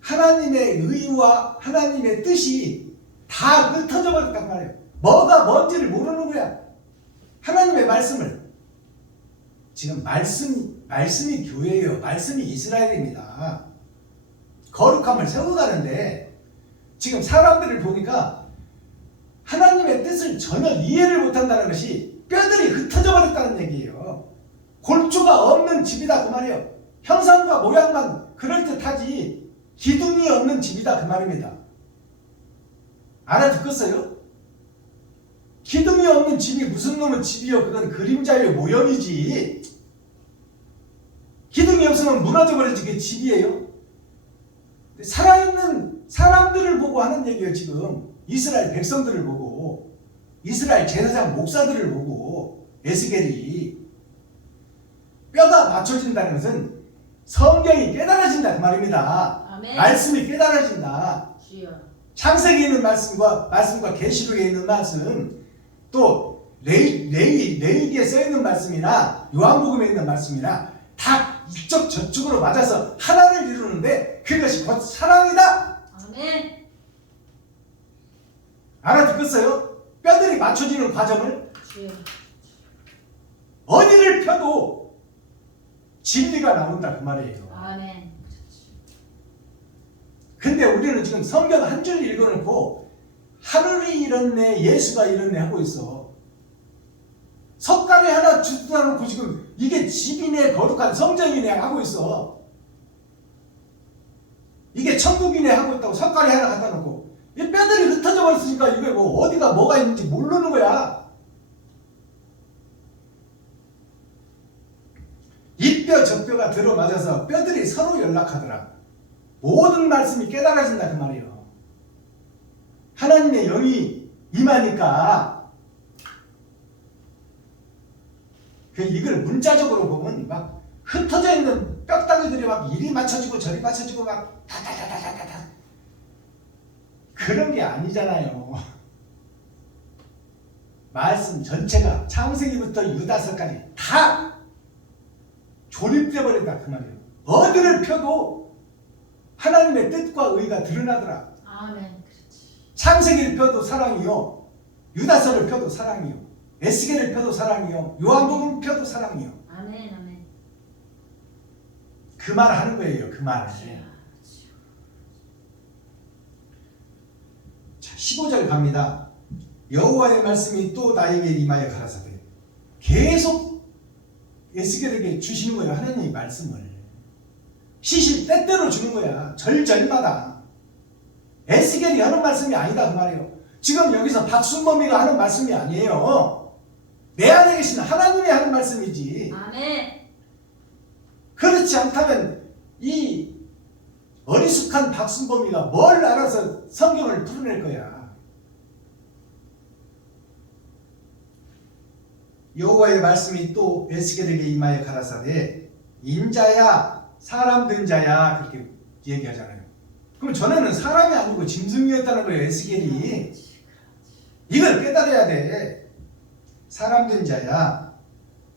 하나님의 의와 하나님의 뜻이 다 흩어져 버렸다 그 말이에요. 뭐가 뭔지를 모르는 거야. 하나님의 말씀을. 지금 말씀이 교회예요. 말씀이 이스라엘입니다. 거룩함을 세워가는데 지금 사람들을 보니까 하나님의 뜻을 전혀 이해를 못한다는 것이 뼈들이 흩어져 버렸다는 얘기예요. 골조가 없는 집이다 그 말이에요. 형상과 모양만 그럴듯하지 기둥이 없는 집이다 그 말입니다. 알아듣겠어요? 기둥이 없는 집이 무슨 놈의 집이요? 그건 그림자요 모형이지. 기둥이 없으면 무너져 버리지 그게 집이에요. 살아있는 사람들을 보고 하는 얘기예요. 지금 이스라엘 백성들을 보고 이스라엘 제사장 목사들을 보고 에스겔이 뼈가 맞춰진다는 것은 성경이 깨달아진다 그 말입니다. 아멘. 말씀이 깨달아진다. 주여. 창세기에 있는 말씀과 계시록에 있는 말씀, 또 레위기에 써 있는 말씀이나 요한복음에 있는 말씀이나 다 이쪽 저쪽으로 맞아서 하나를 이루는데 그것이 곧 사랑이다. 아멘. 알아듣겠어요? 뼈들이 맞춰지는 과정을 주여. 어디를 펴도 진리가 나온다 그 말이에요. 아멘. 근데 우리는 지금 성경 한 줄 읽어놓고 하늘이 이렇네 예수가 이렇네 하고 있어. 석가래 하나 주다 놓고 지금 이게 집이네 거룩한 성전이네 하고 있어. 이게 천국이네 하고 있다고 석가래 하나 갖다 놓고 이 뼈들이 흩어져 버렸으니까 이게 뭐 어디가 뭐가 있는지 모르는 거야. 이 뼈 저 뼈가 들어맞아서 뼈들이 서로 연락하더라. 모든 말씀이 깨달아진다 그 말이에요. 하나님의 영이 임하니까 이걸 문자적으로 보면 막 흩어져 있는 뼈다귀들이 막 이리 맞춰지고 저리 맞춰지고 막 다다다다다다 그런 게 아니잖아요. 말씀 전체가 창세기부터 유다서까지 다 조립돼 버린다 그 말이에요. 어디를 펴도 하나님의 뜻과 의가 드러나더라. 아멘. 그렇지. 창세기를 펴도 사랑이요, 유다서를 펴도 사랑이요, 에스겔을 펴도 사랑이요, 요한복음 펴도 사랑이요. 아멘. 아멘. 그 말 하는 거예요. 그 말. 자, 15절 갑니다. 여호와의 말씀이 또 나에게 임하여 가라사대. 계속 에스겔에게 주시는 거예요. 하나님의 말씀을. 시실 때때로 주는 거야. 절절마다. 에스겔이 하는 말씀이 아니다 그 말이에요. 지금 여기서 박순범이가 하는 말씀이 아니에요. 내 안에 계신 하나님이 하는 말씀이지. 아멘. 그렇지 않다면 이 어리숙한 박순범이가 뭘 알아서 성경을 풀어낼 거야. 여호와의 말씀이 또 에스겔에게 임하여 가라사대 인자야 사람 된 자야 그렇게 얘기하잖아요. 그럼 전에는 사람이 아니고 짐승이었다는 거예요. 에스겔이. 이걸 깨달아야 돼. 사람 된 자야.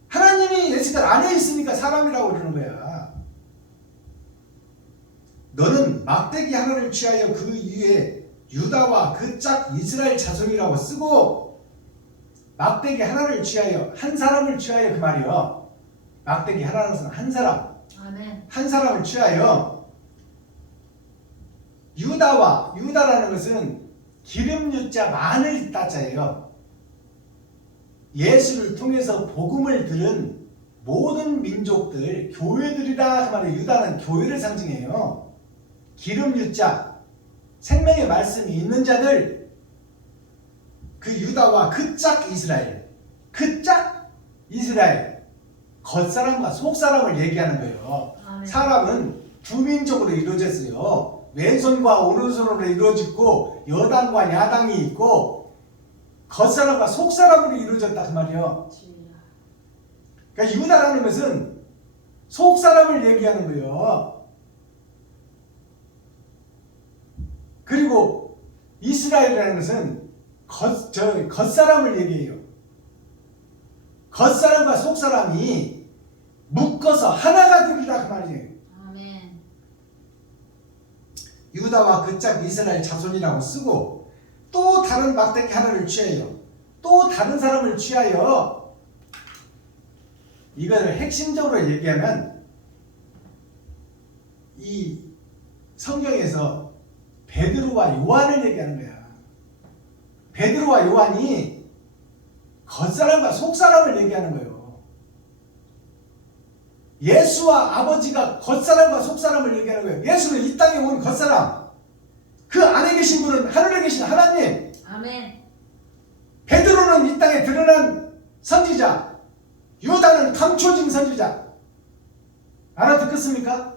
하나님이 에스겔 안에 있으니까 사람이라고 그러는 거야. 너는 막대기 하나를 취하여 그 위에 유다와 그 짝 이스라엘 자손이라고 쓰고 막대기 하나를 취하여 한 사람을 취하여 그 말이요. 막대기 하나는 한 사람. 아멘. 한 사람을 취하여 유다라는 것은 기름 유자 마늘 따자예요. 예수를 통해서 복음을 들은 모든 민족들, 교회들이라 그 말이에요. 유다는 교회를 상징해요. 기름 유자, 생명의 말씀이 있는 자들, 그 유다와 그 짝 이스라엘, 그 짝 이스라엘 겉사람과 속사람을 얘기하는 거예요. 아멘. 사람은 두 민족으로 이루어졌어요. 왼손과 오른손으로 이루어졌고 여당과 야당이 있고 겉사람과 속사람으로 이루어졌다 그 말이에요. 주여. 그러니까 유다라는 것은 속사람을 얘기하는 거예요. 그리고 이스라엘이라는 것은 겉사람을 얘기해요. 겉사람과 속사람이 묶어서 하나가 되리라 그 말이에요. 아멘. 유다와 그 짝 이스라엘 자손이라고 쓰고 또 다른 막대기 하나를 취하여 또 다른 사람을 취하여 이거를 핵심적으로 얘기하면 이 성경에서 베드로와 요한을 얘기하는 거야. 베드로와 요한이 겉사람과 속사람을 얘기하는 거예요. 예수와 아버지가 겉사람과 속사람을 얘기하는 거예요. 예수는 이 땅에 온 겉사람, 그 안에 계신 분은 하늘에 계신 하나님, 아멘. 베드로는 이 땅에 드러난 선지자, 유다는 감춰진 선지자. 알아듣겠습니까?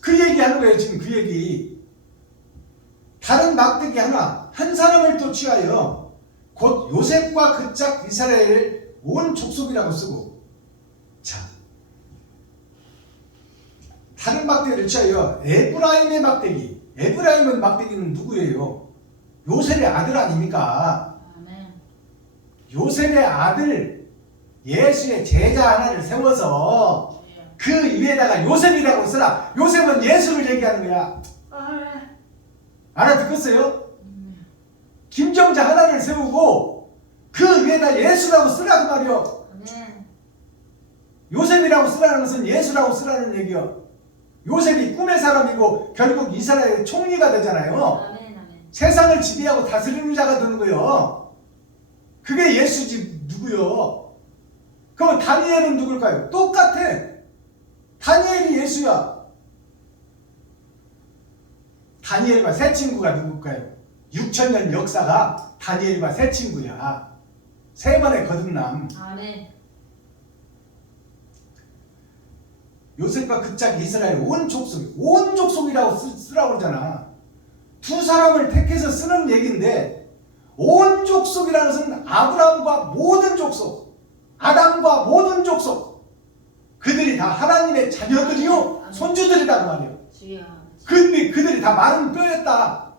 그 얘기하는 거예요. 지금 그 얘기. 다른 막대기 하나, 한 사람을 또 취하여 곧 요셉과 그 짝 이스라엘을 온 족속이라고 쓰고, 자, 다른 막대기를 취하여 에브라임의 막대기. 에브라임은 막대기는 누구예요? 요셉의 아들 아닙니까? 아멘. 요셉의 아들 예수의 제자 하나를 세워서 주여. 그 위에다가 요셉이라고 쓰라. 요셉은 예수를 얘기하는 거야. 알아듣겠어요? 김정자 하나를 세우고 그 위에다 예수라고 쓰라고 말이요. 아멘. 요셉이라고 쓰라는 것은 예수라고 쓰라는 얘기요. 요셉이 꿈의 사람이고 결국 이스라엘의 총리가 되잖아요. 아멘. 아멘. 세상을 지배하고 다스리는 자가 되는 거예요. 그게 예수지 누구요? 그럼 다니엘은 누굴까요? 똑같아. 다니엘이 예수야. 다니엘과 새 친구가 누굴까요? 6,000년 역사가 다니엘과 새 친구야. 세 번의 거듭남. 아멘. 요셉과 그 짝 이스라엘 온 족속이라고 쓰라고 그러잖아. 두 사람을 택해서 쓰는 얘기인데 온 족속이라는 것은 아브라함과 모든 족속, 아담과 모든 족속, 그들이 다 하나님의 자녀들이요 손주들이다 그 말이에요. 주여. 근데 그들이 다 마른 뼈였다.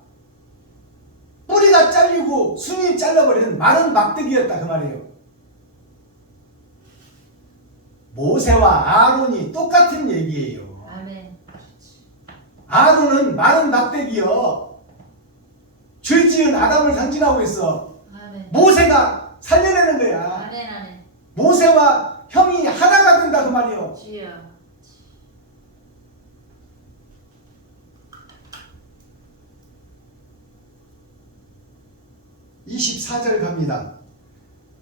뿌리가 잘리고 순이 잘라버리는 마른 막대기였다 그 말이에요. 모세와 아론이 똑같은 얘기예요. 아멘. 아론은 마른 막대기요. 죄 지은 아담을 상징하고 있어. 아멘. 모세가 살려내는 거야. 아멘. 아멘. 모세와 형이 하나가 된다 그 말이에요. 주여. 24절 갑니다.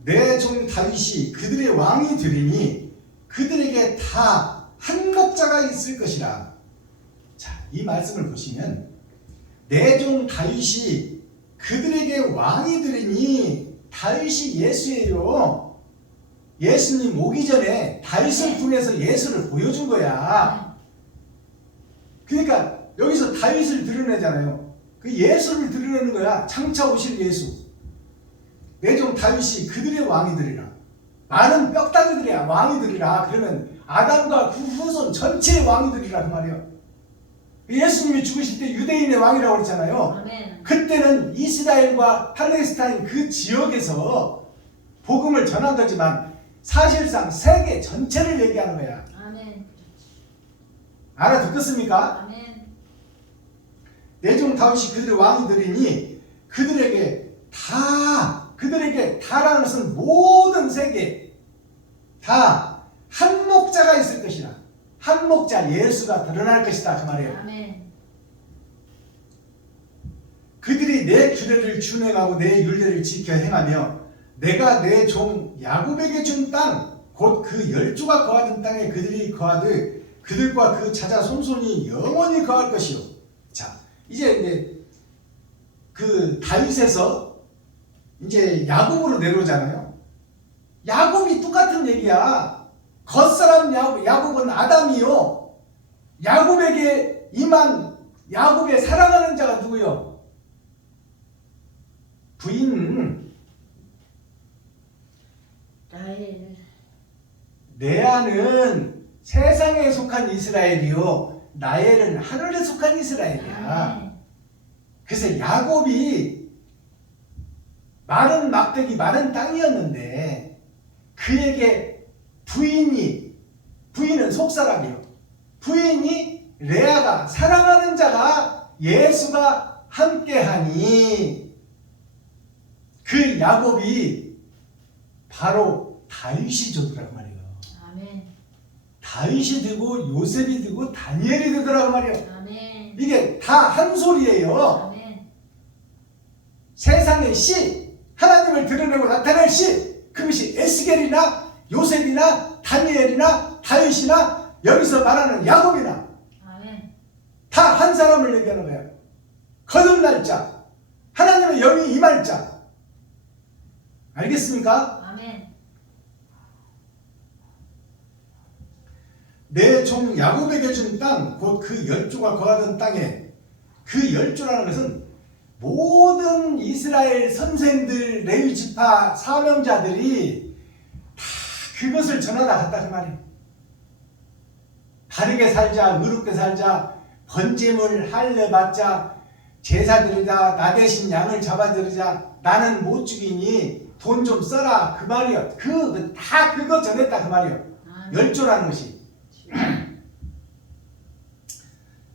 내 종 다윗이 그들의 왕이 되리니 그들에게 다 한 목자가 있을 것이라. 자, 이 말씀을 보시면 내 종 다윗이 그들에게 왕이 되리니 다윗이 예수예요. 예수님 오기 전에 다윗을 통해서 예수를 보여준 거야. 그러니까 여기서 다윗을 드러내잖아요. 그 예수를 드러내는 거야. 장차 오실 예수. 내 종 다윗이 그들의 왕이 되리라. 많은 뼈다귀들이야 왕이 되리라. 그러면 아담과 그 후손 전체의 왕이 되리라 그 말이에요. 예수님이 죽으실 때 유대인의 왕이라고 그랬잖아요. 아멘. 그때는 이스라엘과 팔레스타인 그 지역에서 복음을 전한 거지만 사실상 세계 전체를 얘기하는 거야. 아멘. 알아듣겠습니까? 아멘. 내 종 다윗이 그들의 왕이 되리니 그들에게 다라는 것은 모든 세계 다 한 목자가 있을 것이라. 한 목자 예수가 드러날 것이다 그 말이에요. 아멘. 그들이 내 규례를 준행하고 내 율례를 지켜 행하며 내가 내 종 야곱에게 준 땅 곧 그 10조가 거하던 땅에 그들이 거하되 그들과 그 자자 손손이 영원히 거할 것이요. 자, 이제 그 다윗에서 이제 야곱으로 내려오잖아요. 야곱이 똑같은 얘기야. 겉사람 야곱은 아담이요. 야곱에게 임한 야곱의 사랑하는 자가 누구요? 부인. 라헬. 레아는 세상에 속한 이스라엘이요. 라헬은 하늘에 속한 이스라엘이야. 아멘. 그래서 야곱이 마른 막대기 마른 땅이었는데 그에게 부인은 속사람이요. 부인이 레아가 사랑하는 자가 예수가 함께하니 그 야곱이 바로 다윗이 되더라고 말이에요. 아멘. 다윗이 되고 요셉이 되고 다니엘이 되더라고 말이에요. 아멘. 이게 다 한 소리예요. 아멘. 세상의 씨, 하나님을 드러내고 나타낼 씨, 그것이 에스겔이나 요셉이나 다니엘이나 다윗이나 여기서 말하는 야곱이나 아멘. 다 한 사람을 얘기하는 거예요. 거듭날 자, 하나님의 영이 임할 자. 알겠습니까? 아멘. 내 종 야곱에게 준 땅, 곧 그 열조가 거하던 땅에, 그 열조라는 것은 모든 이스라엘 선생들, 레위 지파 사명자들이 다 그것을 전하다 갔다 그 말이에요. 바르게 살자, 의롭게 살자, 번제물 할례 받자, 제사 드리자, 나 대신 양을 잡아드리자, 나는 못 죽이니 돈 좀 써라 그 말이에요. 다 그거 전했다 그 말이에요. 아멘. 열조라는 것이.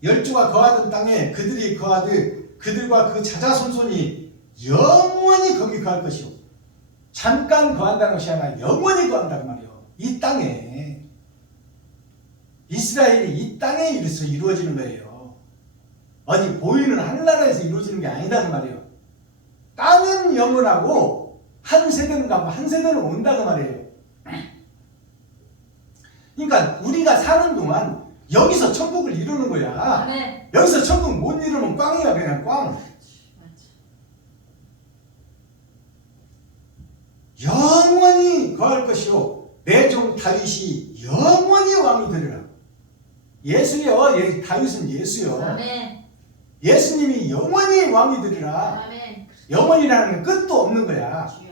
열조가 거하던 땅에 그들이 거하듯 그들과 그 자자손손이 영원히 거기 거할 것이요. 잠깐 거한다는 것이 아니라 영원히 거한다는 말이요. 이 땅에. 이스라엘이 이 땅에 이루어지는 거예요. 어디 보이는 하늘나라에서 이루어지는 게 아니다는 말이에요. 땅은 영원하고 한 세대는 가고 한 세대는 온다는 말이에요. 그러니까 우리가 사는 동안 여기서 천국을 이루는 거야. 아멘. 여기서 천국 못 이루면 꽝이야. 그냥 꽝. 맞아. 영원히 거할 것이요 내 종 다윗이 영원히 왕이 되리라. 예수요. 다윗은 예수요. 아멘. 예수님이 영원히 왕이 되리라. 아멘. 영원이라는 게 끝도 없는 거야. 주여.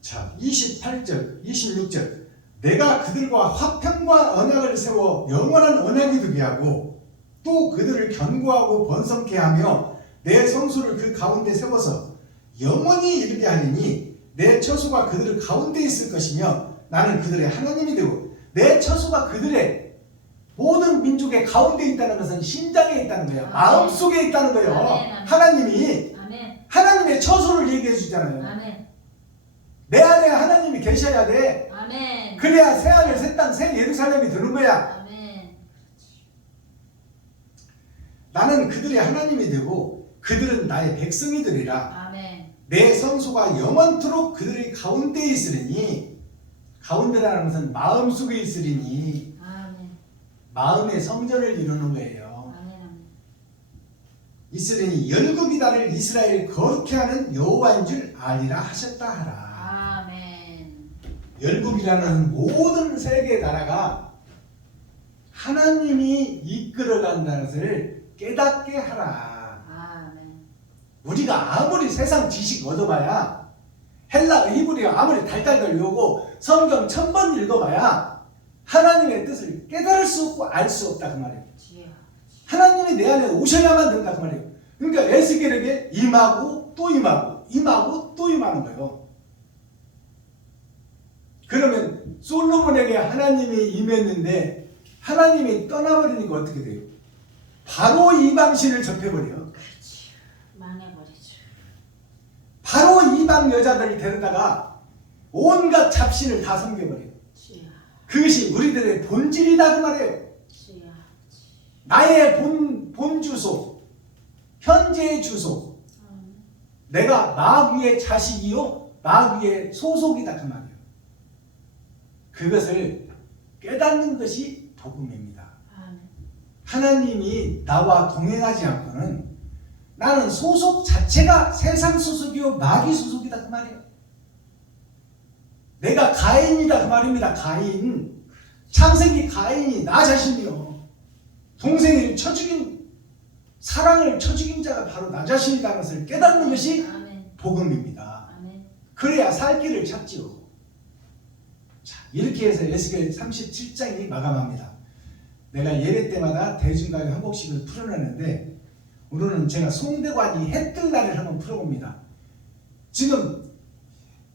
자, 28절, 26절. 내가 그들과 화평과 언약을 세워 영원한 언약이 되게 하고 또 그들을 견고하고 번성케 하며 내 성소를 그 가운데 세워서 영원히 이르게 하리니 내 처소가 그들 가운데 있을 것이며 나는 그들의 하나님이 되고 내 처소가 그들의 모든 민족의 가운데 있다는 것은 심장에 있다는 거예요. 아멘. 마음속에 있다는 거예요. 아멘, 아멘. 하나님이 아멘. 하나님의 처소를 얘기해 주잖아요. 아멘. 내 안에 하나님이 계셔야 돼. 아멘. 그래야 새 하늘 새 땅 새 예루살렘이 되는 거야. 아멘. 나는 그들의 하나님이 되고 그들은 나의 백성이 되리라. 아멘. 내 성소가 영원토록 그들의 가운데 있으리니 가운데라는 것은 마음속에 있으리니 아멘. 마음의 성전을 이루는 거예요. 아멘. 아멘. 있으리니 열국이 나를 이스라엘 거룩해 하는 여호와인 줄 알리라 하셨다 하라. 아멘. 열국이라는 모든 세계 나라가 하나님이 이끌어간다는 것을 깨닫게 하라. 아멘. 우리가 아무리 세상 지식 얻어봐야 헬라 히브리어 아무리 달달달 외우고 성경 1000번 읽어봐야 하나님의 뜻을 깨달을 수 없고 알 수 없다 그 말이에요. 주여. 하나님이 내 안에 오셔야만 된다 그 말이에요. 그러니까 에스겔에게 임하고 또 임하고 임하고 또 임하는 거예요. 그러면 솔로몬에게 하나님이 임했는데 하나님이 떠나버리니까 어떻게 돼요? 바로 이방신을 접해버려요. 그렇지. 망해버리죠. 바로 이방 여자들을 데려다가 온갖 잡신을 다 섬겨버려요. 주여. 그것이 우리들의 본질이다 그 말이에요. 주여. 나의 본 주소, 현재의 주소. 아멘. 내가 마귀의 자식이요 마귀의 소속이다 그 말이에요. 그것을 깨닫는 것이 복음입니다. 아멘. 하나님이 나와 동행하지 않고는 나는 소속 자체가 세상 소속이요 마귀 소속이다 그 말이에요. 내가 가인이다 그 말입니다. 가인. 창세기 가인이 나 자신이요. 동생을 쳐 죽인, 사랑을 쳐 죽인 자가 바로 나 자신이라는 것을 깨닫는 것이 아멘. 복음입니다. 아멘. 그래야 살 길을 찾지요. 자, 이렇게 해서 에스겔 37장이 마감합니다. 내가 예배 때마다 대중가요 한 곡씩을 풀어내는데 오늘은 제가 송대관이 해뜰 날을 한번 풀어봅니다. 지금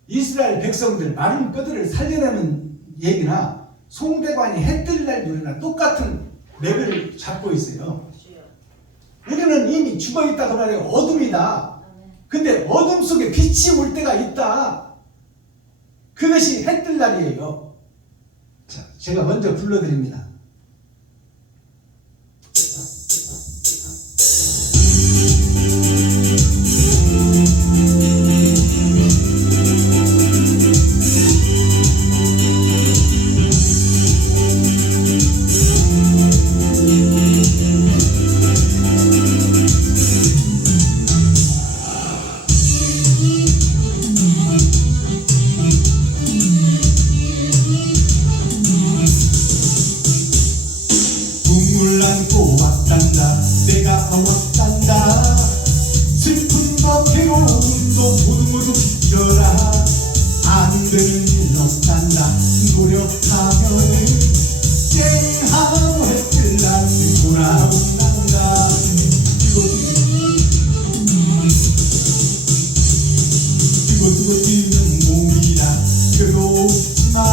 이스라엘 백성들 마른 뼈들을 살려내는 얘기나 송대관이 해뜰 날 노래나 똑같은 랩을 잡고 있어요. 주여. 우리는 이미 죽어있다 그 말이에요. 어둠이다. 아멘. 근데 어둠 속에 빛이 올 때가 있다. 그것이 해뜰 날이에요. 자, 제가 먼저 불러드립니다. 꿈을 안고 왔단다 내가 왔단다 슬픔과 괴로움도 모두 비켜라 안 되는 일 없단다 노력하면은 쨍하고 해뜰 날 돌아온단다 두고두고 뛰는 몸이라 괴롭지만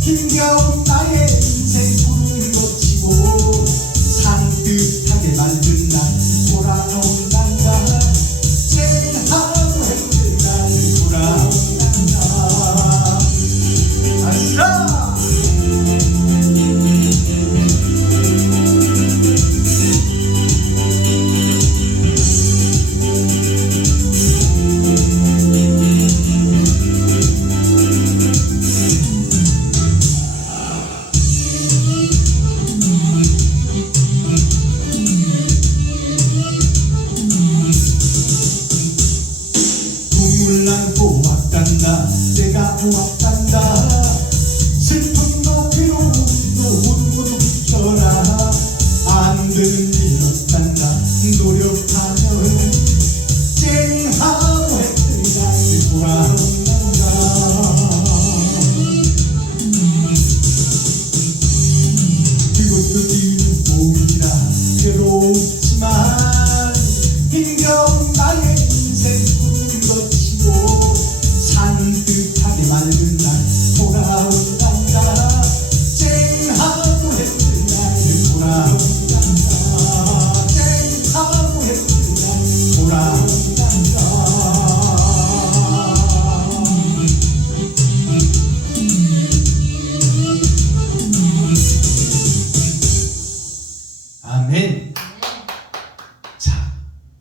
힘겨운 나의 인생 구름 거치고 산뜻하게 맑은 날 돌아온단다 쨍하고 해뜰 날 돌아온단다 아싸 꿈을 안고 왔단다 내가 왔단다 슬픔과 괴로움도 모두 비켜라 안 되는 일 없단다 노력하면 쨍하고 해뜰 날 돌아온단다 그곳도 뛰는 몸이라 괴롭지만 힘겨운 나의 인생 구름 거치고 산뜻하게 맑은 날 돌아온단다 쨍하고 해뜰 날 돌아온단다 쨍하고 해뜰 날 돌아온단다 아멘. 자,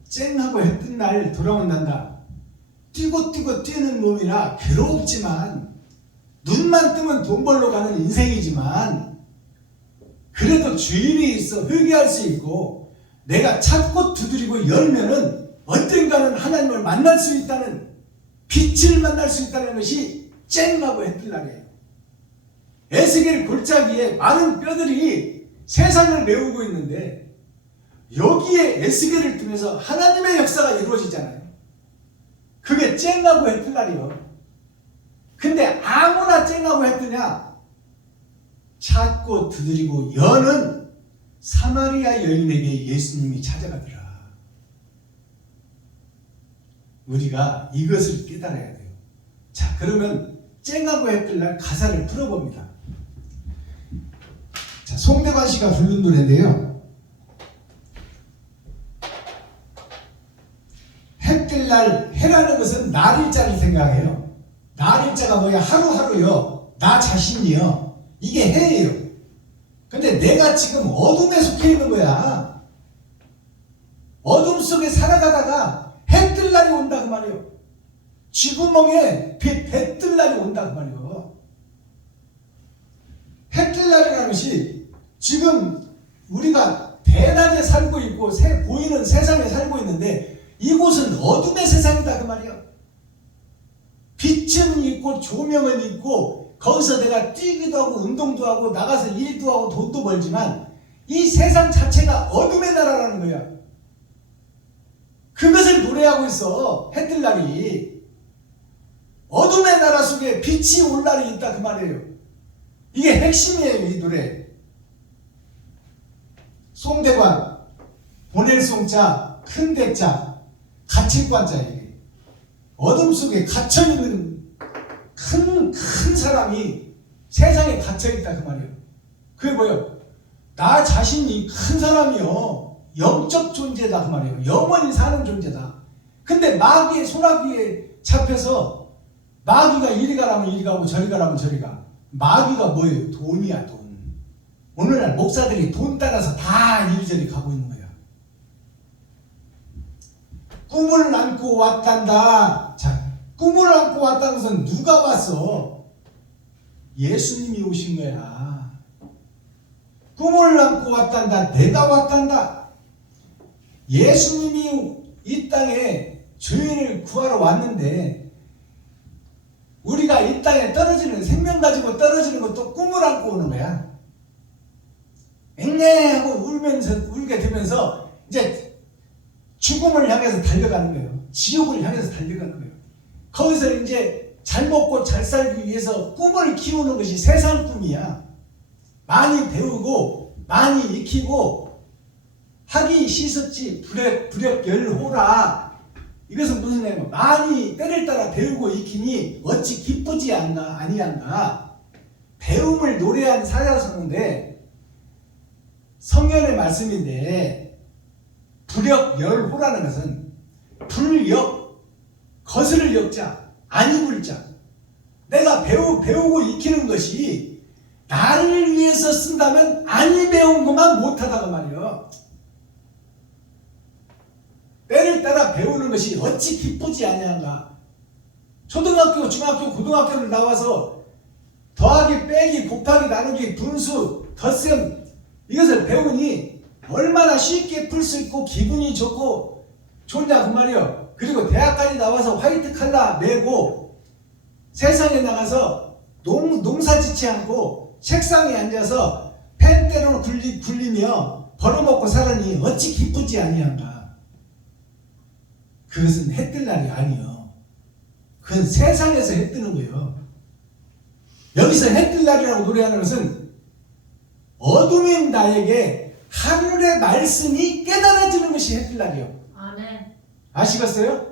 쨍하고 해뜬 날 돌아온단다. 뛰고 뛰는 몸이라 괴롭지만 눈만 뜨면 돈 벌러 가는 인생이지만 그래도 주인이 있어 회개할 수 있고 내가 찾고 두드리고 열면은 언젠가는 하나님을 만날 수 있다는 빛을 만날 수 있다는 것이 쨍하고 해뜰 날이에요. 에스겔 골짜기에 많은 뼈들이 세상을 메우고 있는데 여기에 에스겔을 통해서 하나님의 역사가 이루어지잖아요. 그게 쨍하고 해뜰 날이요. 근데 아무나 쨍하고 해뜨냐? 찾고 두드리고 여는 사마리아 여인에게 예수님이 찾아가더라. 우리가 이것을 깨달아야 돼요. 자, 그러면 쨍하고 해뜰 날 가사를 풀어봅니다. 자, 송대관 씨가 부른 노래인데요. 해뜰 날, 해라는 것은 날일자를 생각해요. 날일자가 뭐야? 하루하루요. 나 자신이요. 이게 해예요. 근데 내가 지금 어둠에 속해 있는 거야. 어둠 속에 살아가다가 해뜰 날이 온다 그 말이에요. 쥐구멍에 해뜰 날이 온다 그 말이에요. 해뜰 날이라는 것이 지금 우리가 대낮에 살고 있고 보이는 세상에 살고 있는데 이곳은 어둠의 세상이다 그 말이야. 빛은 있고 조명은 있고 거기서 내가 뛰기도 하고 운동도 하고 나가서 일도 하고 돈도 벌지만 이 세상 자체가 어둠의 나라라는 거야. 그것을 노래하고 있어. 해뜰 날이. 어둠의 나라 속에 빛이 올 날이 있다 그 말이에요. 이게 핵심이에요 이 노래. 송대관, 보낼 송자, 큰 대자, 갇힐관자에게 어둠 속에 갇혀있는 큰 사람이 세상에 갇혀있다 그 말이에요. 그게 뭐예요? 나 자신이 큰 사람이요. 영적 존재다 그 말이에요. 영원히 사는 존재다. 근데 마귀의 소나기에 잡혀서 마귀가 이리 가라면 이리 가고 저리 가라면 저리 가. 마귀가 뭐예요? 돈이야 돈. 오늘날 목사들이 돈 따라서 다 이리저리 가고 있는 거야. 꿈을 안고 왔단다. 자, 꿈을 안고 왔다는 것은 누가 왔어? 예수님이 오신 거야. 꿈을 안고 왔단다. 내가 왔단다. 예수님이 이 땅에 죄인을 구하러 왔는데 우리가 이 땅에 떨어지는 생명 가지고 떨어지는 것도 꿈을 안고 오는 거야. 앵앵하고 울면서 울게 되면서 이제 죽음을 향해서 달려가는 거예요. 지옥을 향해서 달려가는 거예요. 거기서 이제 잘 먹고 잘 살기 위해서 꿈을 키우는 것이 세상 꿈이야. 많이 배우고 많이 익히고 학이 시습지 불역열호라. 이것은 무슨 얘기냐면 많이 때를 따라 배우고 익히니 어찌 기쁘지 않나 아니한가. 배움을 노래한 사자성어인데 성경의 말씀인데 불역열호라는 것은 불역 거스를 역자 아니 불자 내가 배우고 익히는 것이 나를 위해서 쓴다면 아니 배운 것만 못하다가 말이요. 때를 따라 배우는 것이 어찌 기쁘지 아니한가. 초등학교, 중학교, 고등학교를 나와서 더하기, 빼기, 곱하기, 나누기, 분수, 덧셈 이것을 배우니 얼마나 쉽게 풀 수 있고 기분이 좋고 좋냐 그 말이요. 그리고 대학까지 나와서 화이트 칼라 메고 세상에 나가서 농사짓지 않고 책상에 앉아서 펜대로 굴리며 벌어먹고 살으니 어찌 기쁘지 아니한가. 그것은 해 뜰 날이 아니요. 그건 세상에서 해 뜨는 거예요. 여기서 해 뜰 날이라고 노래하는 것은 어둠인 나에게 하늘의 말씀이 깨달아지는 것이 해 뜰 날이요. 아멘. 아시겠어요?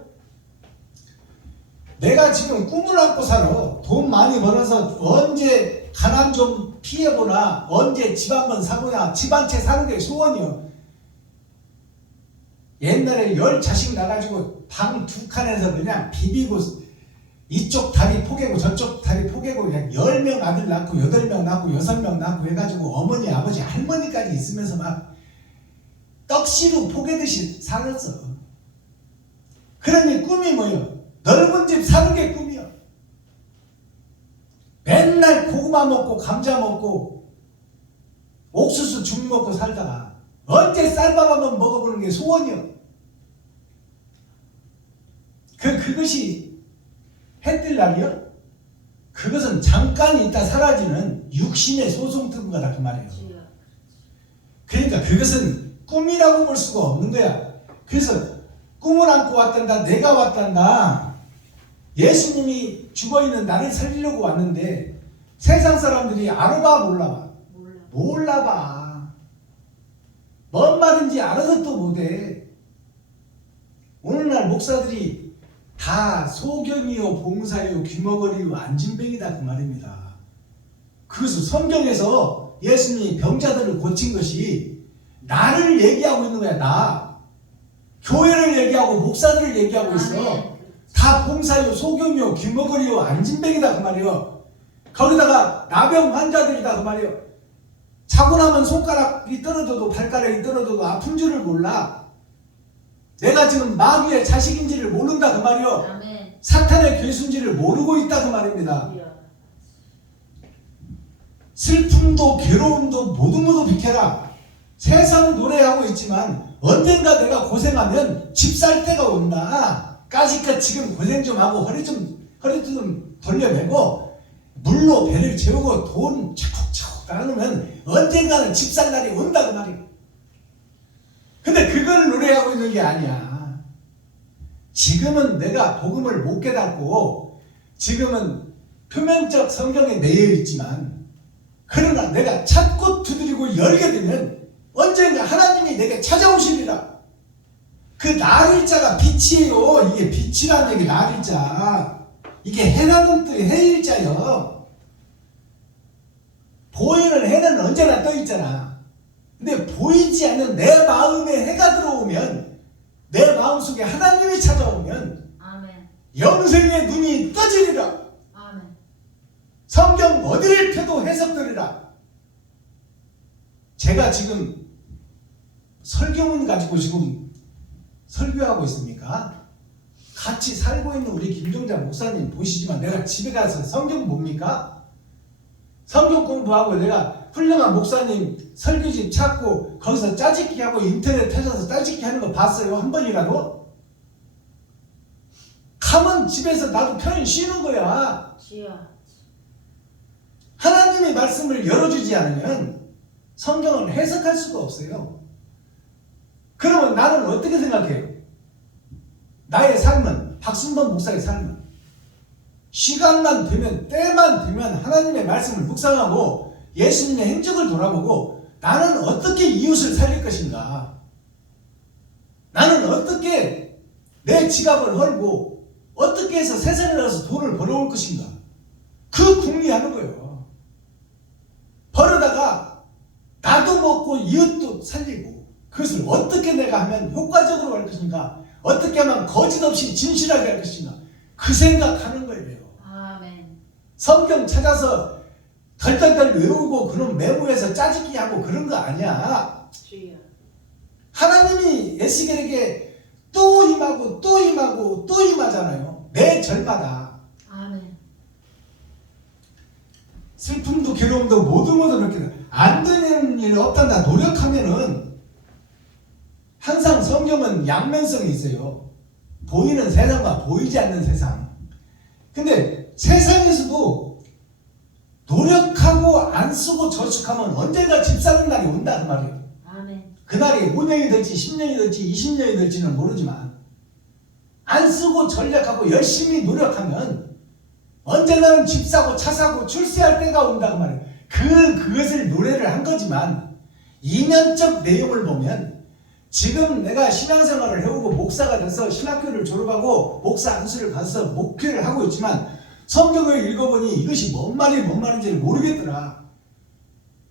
내가 지금 꿈을 안고 살아. 돈 많이 벌어서 언제 가난 좀 피해보나 언제 집 한 번 사보나 집 한 채 사는 게 소원이요. 옛날에 10 자식 나가지고 방 2칸에서 그냥 비비고 이쪽 다리 포개고 저쪽 다리 포개고 그냥 10명 아들 낳고 8명 낳고 6명 낳고 해가지고 어머니 아버지 할머니까지 있으면서 막 떡시루 포개듯이 살았어. 그러니 꿈이 뭐예요? 넓은 집 사는 게 꿈이요. 맨날 고구마 먹고 감자 먹고 옥수수 죽 먹고 살다가 언제 쌀밥 한번 먹어보는 게 소원이요. 그것이 해 뜰 날이요? 그것은 잠깐 있다 사라지는 육신의 소송특은 거다 그 말이에요. 그러니까 그것은 꿈이라고 볼 수가 없는 거야. 그래서 꿈을 안고 왔단다. 내가 왔단다. 예수님이 죽어있는 나를 살리려고 왔는데 세상 사람들이 알아봐 몰라봐. 몰라봐. 뭔 말인지 알아서 또 못해. 오늘날 목사들이 다 소경이요 봉사요 귀머거리요 안진뱅이다 그 말입니다. 그것은 성경에서 예수님이 병자들을 고친 것이 나를 얘기하고 있는 거야. 나 교회를 얘기하고 목사들을 얘기하고 있어. 다 봉사요 소경이요 귀머거리요 안진뱅이다 그 말이요. 거기다가 나병 환자들이다 그 말이요. 자고 나면 손가락이 떨어져도 발가락이 떨어져도 아픈 줄을 몰라. 내가 지금 마귀의 자식인지를 모른다 그 말이요. 아멘. 사탄의 괴수인지를 모르고 있다 그 말입니다. 슬픔도 괴로움도 모두 비켜라. 세상 노래하고 있지만 언젠가 내가 고생하면 집 살 때가 온다. 까짓것 지금 고생 좀 하고 허리 좀 돌려매고 물로 배를 채우고 돈 차곡차곡 따놓으면 언젠가는 집 살 날이 온다고 말이야. 근데 그걸 노래하고 있는 게 아니야. 지금은 내가 복음을 못 깨닫고 지금은 표면적 성경에 매여 있지만 그러나 내가 찾고 두드리고 열게 되면 언젠가 하나님이 내게 찾아오시리라. 그 날일자가 빛이에요. 이게 빛이라는 얘기 날일자. 이게 해라는 뜻 해일자요. 보이는 해는 언제나 떠 있잖아. 근데 보이지 않는 내 마음에 해가 들어오면 내 마음속에 하나님이 찾아오면 아멘. 영생의 눈이 떠지리라. 아멘. 성경 어디를 펴도 해석되리라. 제가 지금 설교문 가지고 지금 설교하고 있습니까? 같이 살고 있는 우리 김종자 목사님 보시지만 내가 집에 가서 성경 봅니까? 성경 공부하고 내가 훌륭한 목사님 설교집 찾고 거기서 짜집기 하고 인터넷 찾아서 짜집기 하는 거 봤어요? 한 번이라도? 가면 집에서 나도 편히 쉬는 거야. 주여. 하나님의 말씀을 열어주지 않으면 성경을 해석할 수가 없어요. 그러면 나는 어떻게 생각해요? 나의 삶은, 박순범 목사의 삶은 시간만 되면, 때만 되면 하나님의 말씀을 묵상하고 예수님의 행적을 돌아보고 나는 어떻게 이웃을 살릴 것인가? 나는 어떻게 내 지갑을 헐고 어떻게 해서 세상에 나가서 돈을 벌어올 것인가? 그 궁리하는 거예요. 벌어다가 나도 먹고 이웃도 살리고 그것을 어떻게 내가 하면 효과적으로 할 것인가? 어떻게 하면 거짓없이 진실하게 할 것인가? 그 생각하는 거예요. 아멘. 성경 찾아서 덜덜덜 외우고 그런 메모해서 짜집기 하고 그런 거 아니야. 주여. 하나님이 에스겔에게 또 임하고 또 임하고 또 임하잖아요. 매 절마다. 아멘. 슬픔도 괴로움도 모두 그렇게 안 되는 일 없단다. 노력하면은 항상 성경은 양면성이 있어요. 보이는 세상과 보이지 않는 세상. 근데 세상에서도 노력하고 안 쓰고 저축하면 언젠가 집 사는 날이 온다 그 말이에요. 아멘. 그날이 5년이 될지 10년이 될지 20년이 될지는 모르지만 안 쓰고 전략하고 열심히 노력하면 언젠가는 집 사고 차 사고 출세할 때가 온다 그 말이에요. 그것을 노래를 한 거지만 이면적 내용을 보면 지금 내가 신앙생활을 해오고 목사가 돼서 신학교를 졸업하고 목사 안수를 가서 목회를 하고 있지만 성경을 읽어보니 이것이 뭔 말인지를 모르겠더라.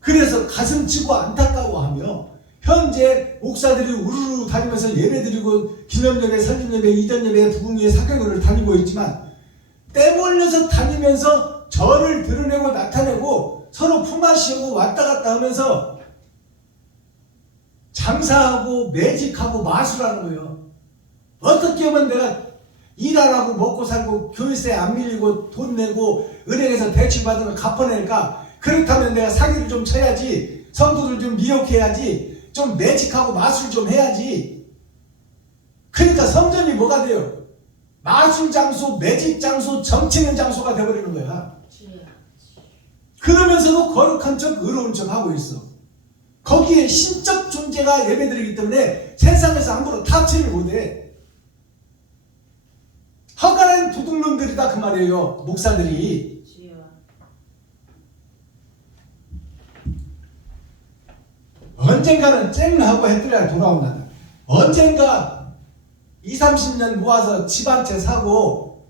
그래서 가슴 치고 안타까워하며 현재 목사들이 우르르 다니면서 예배드리고 기념예배, 설립예배, 이전예배, 부흥회, 사경회를 다니고 있지만 때 몰려서 다니면서 저를 드러내고 나타내고 서로 품앗이하고 왔다 갔다 하면서 장사하고 매직하고 마술하는 거예요. 어떻게 하면 내가 일 안 하고 먹고 살고 교회세 안 밀리고 돈 내고 은행에서 대출 받으면 갚아낼까? 그렇다면 내가 사기를 좀 쳐야지, 성도들 좀 미혹해야지, 좀 매직하고 마술 좀 해야지. 그러니까 성전이 뭐가 돼요? 마술 장소, 매직 장소, 정치는 장소가 되어버리는 거야. 주여. 그러면서도 거룩한 척 의로운 척 하고 있어. 거기에 신적 존재가 예배드리기 때문에 세상에서 함부로 타치를 못해. 허가는 도둑놈들이다 그 말이에요. 목사들이. 주여. 언젠가는 쨍하고 해뜰날 돌아온다. 언젠가 20-30년 모아서 집 한 채 사고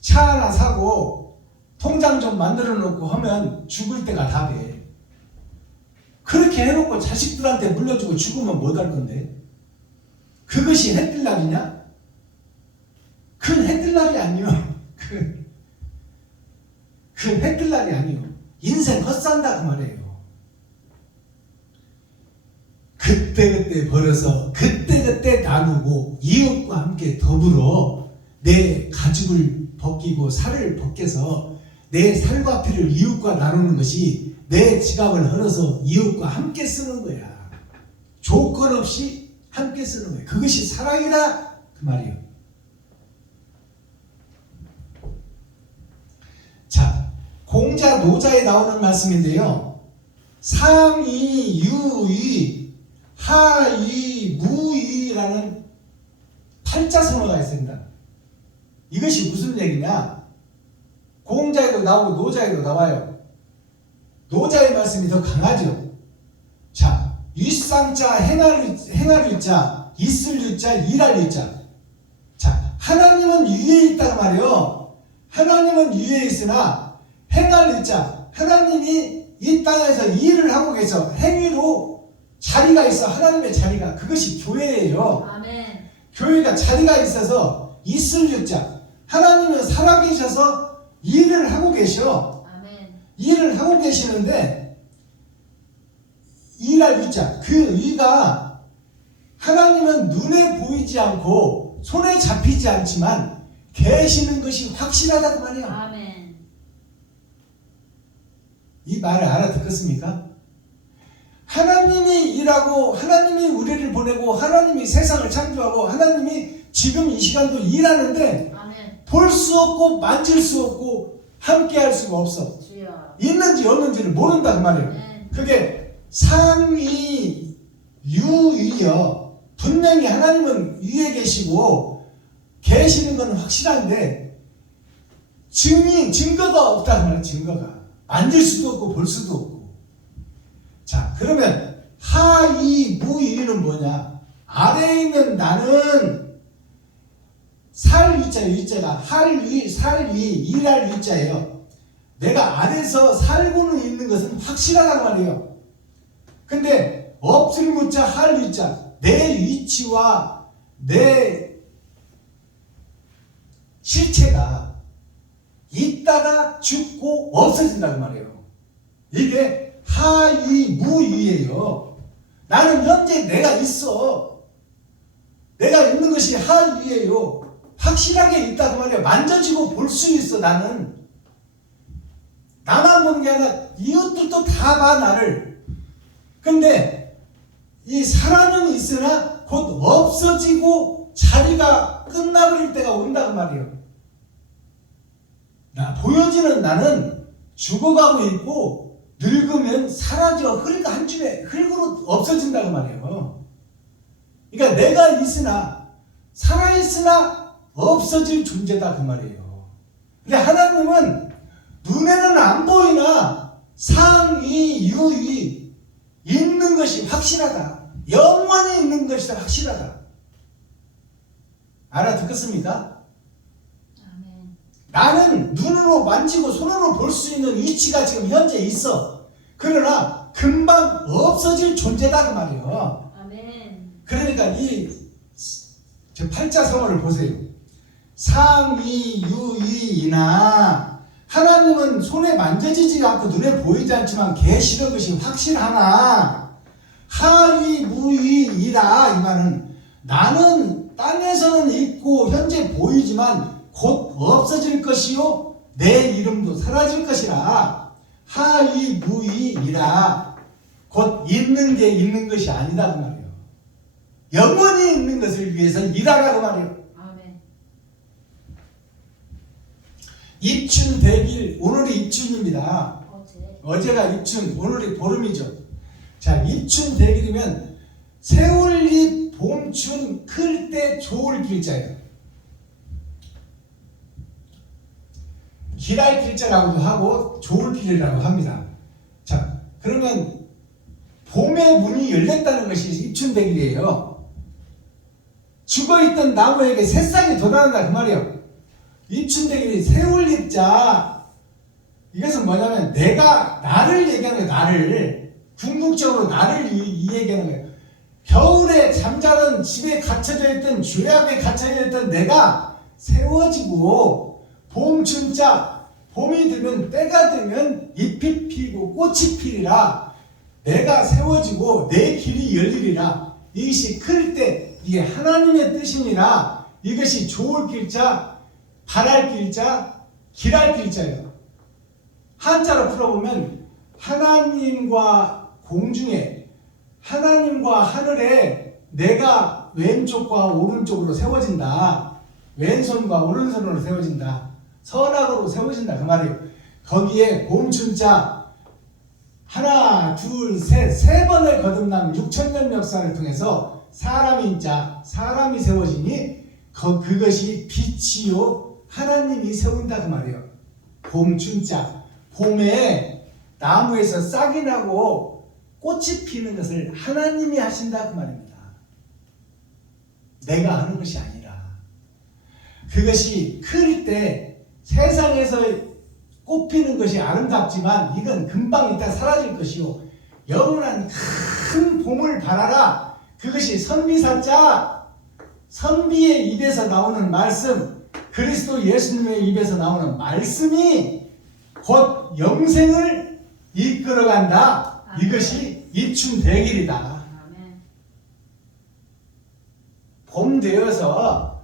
차 하나 사고 통장 좀 만들어 놓고 하면 죽을 때가 다 돼. 그렇게 해놓고 자식들한테 물려주고 죽으면 못 할 건데 그것이 해뜰 날이냐? 그건 해뜰 날이 아니요. 그건 해뜰 날이 아니요. 인생 헛산다 그 말이에요. 그때그때 벌어서 그때그때 나누고 이웃과 함께 더불어 내 가죽을 벗기고 살을 벗겨서 내 살과 피를 이웃과 나누는 것이 내 지갑을 흘러서 이웃과 함께 쓰는 거야. 조건 없이 함께 쓰는 거야. 그것이 사랑이다 그 말이에요. 자, 공자 노자에 나오는 말씀인데요. 상이, 유이, 하이, 무이라는 팔자성어가 있습니다. 이것이 무슨 얘기냐? 공자에도 나오고 노자에도 나와요. 노자의 말씀이 더 강하죠. 자, 윗상자, 행할 유자, 있을 유자, 일할 유자. 자, 하나님은 위에 있단 말이에요. 하나님은 위에 있으나 행할 유자, 하나님이 이 땅에서 일을 하고 계셔. 행위로 자리가 있어. 하나님의 자리가. 그것이 교회예요. 아멘. 교회가 자리가 있어서 있을 유자. 하나님은 살아계셔서 일을 하고 계셔. 아멘. 일을 하고 계시는데 일할 유자. 그 위가 하나님은 눈에 보이지 않고 손에 잡히지 않지만 계시는 것이 확실하다고 말이에요. 아멘. 이 말을 알아듣겠습니까? 하나님이 일하고 하나님이 우리를 보내고 하나님이 세상을 창조하고 하나님이 지금 이 시간도 일하는데 아멘. 볼 수 없고 만질 수 없고 함께 할 수가 없어. 주여. 있는지 없는지를 모른다 그 말이에요. 아멘. 그게 상위 유위여. 분명히 하나님은 위에 계시고 계시는 건 확실한데 증거가 없다 그 말이에요. 증거가. 만질 수도 없고 볼 수도 없고. 자, 그러면 하이 무이는 뭐냐? 아래에 있는 나는 살 위자, 위자가 할위, 살위, 일할 위자예요. 내가 안에서 살고는 있는 것은 확실하단 말이에요. 근데 없을 무자, 할 위자, 내 위치와 내 실체가 있다가 죽고 없어진다는 말이에요. 이게 하위 무위예요. 나는 현재 내가 있어. 내가 있는 것이 하위예요. 확실하게 있다고 말이에요. 만져지고 볼 수 있어. 나는 나만 보는 게 아니라 이웃들도 다 봐 나를. 근데 이 사람은 있으나 곧 없어지고 자리가 끝나버릴 때가 온다고 말이에요. 보여지는 나는 죽어가고 있고 늙으면 사라져 한 줌에 흙으로 없어진다고 말이에요. 그러니까 내가 있으나 살아있으나 없어질 존재다 그 말이에요. 근데 하나님은 눈에는 안 보이나 상위 유위 있는 것이 확실하다. 영원히 있는 것이 확실하다. 알아듣겠습니까? 아멘. 나는 눈으로 만지고 손으로 볼 수 있는 위치가 지금 현재 있어. 그러나 금방 없어질 존재다 그 말이에요. 아멘. 그러니까 저 팔자성어를 보세요. 상위 유위이나 하나님은 손에 만져지지 않고 눈에 보이지 않지만 계시는 것이 확실하나 하위 무위이라 이 말은 나는 땅에서는 있고 현재 보이지만 곧 없어질 것이요 내 이름도 사라질 것이라 하위 무위이라 곧 있는 게 있는 것이 아니다 그 말이에요. 영원히 있는 것을 위해서 일하라고 말이에요. 아멘. 입춘 대길 오늘이 입춘입니다. 어제. 어제가 입춘 오늘이 보름이죠. 자, 입춘 대길이면 세월잎 봄춘 클 때 좋을 길자예요. 길할 길자라고도 하고 좋을 길이라고 합니다. 자, 그러면 봄의 문이 열렸다는 것이 입춘대길이에요. 죽어있던 나무에게 새싹이 돋아난다 그 말이에요. 입춘대길이 세월잎자. 이것은 뭐냐면 내가 나를 얘기하는 거예요. 나를 궁극적으로 나를 얘기하는 거예요. 겨울에 잠자던 집에 갇혀져 있던 죄악에 갇혀져 있던 내가 세워지고 봄춘자 봄이 되면 때가 되면 잎이 피고 꽃이 피리라. 내가 세워지고 내 길이 열리리라. 이것이 클 때 이게 하나님의 뜻이니라. 이것이 좋을 길자, 바랄 길자, 길할 길자예요. 한자로 풀어보면 하나님과 공중에, 하나님과 하늘에 내가 왼쪽과 오른쪽으로 세워진다. 왼손과 오른손으로 세워진다. 선악으로 세워진다. 그 말이에요. 거기에 봄춘자 하나, 둘, 셋, 세 번의 거듭남 6천년 역사를 통해서 사람인 자, 사람이 세워지니 그것이 빛이요 하나님이 세운다 그 말이에요. 봄춘자, 봄에 나무에서 싹이 나고 꽃이 피는 것을 하나님이 하신다 그 말입니다. 내가 하는 것이 아니라. 그것이 클 때 세상에서 꽃피는 것이 아름답지만 이건 금방 이따 사라질 것이요 영원한 큰 봄을 바라라. 그것이 선비사자, 선비의 입에서 나오는 말씀, 그리스도 예수님의 입에서 나오는 말씀이 곧 영생을 이끌어간다. 이것이 입춘대길이다. 아멘. 봄 되어서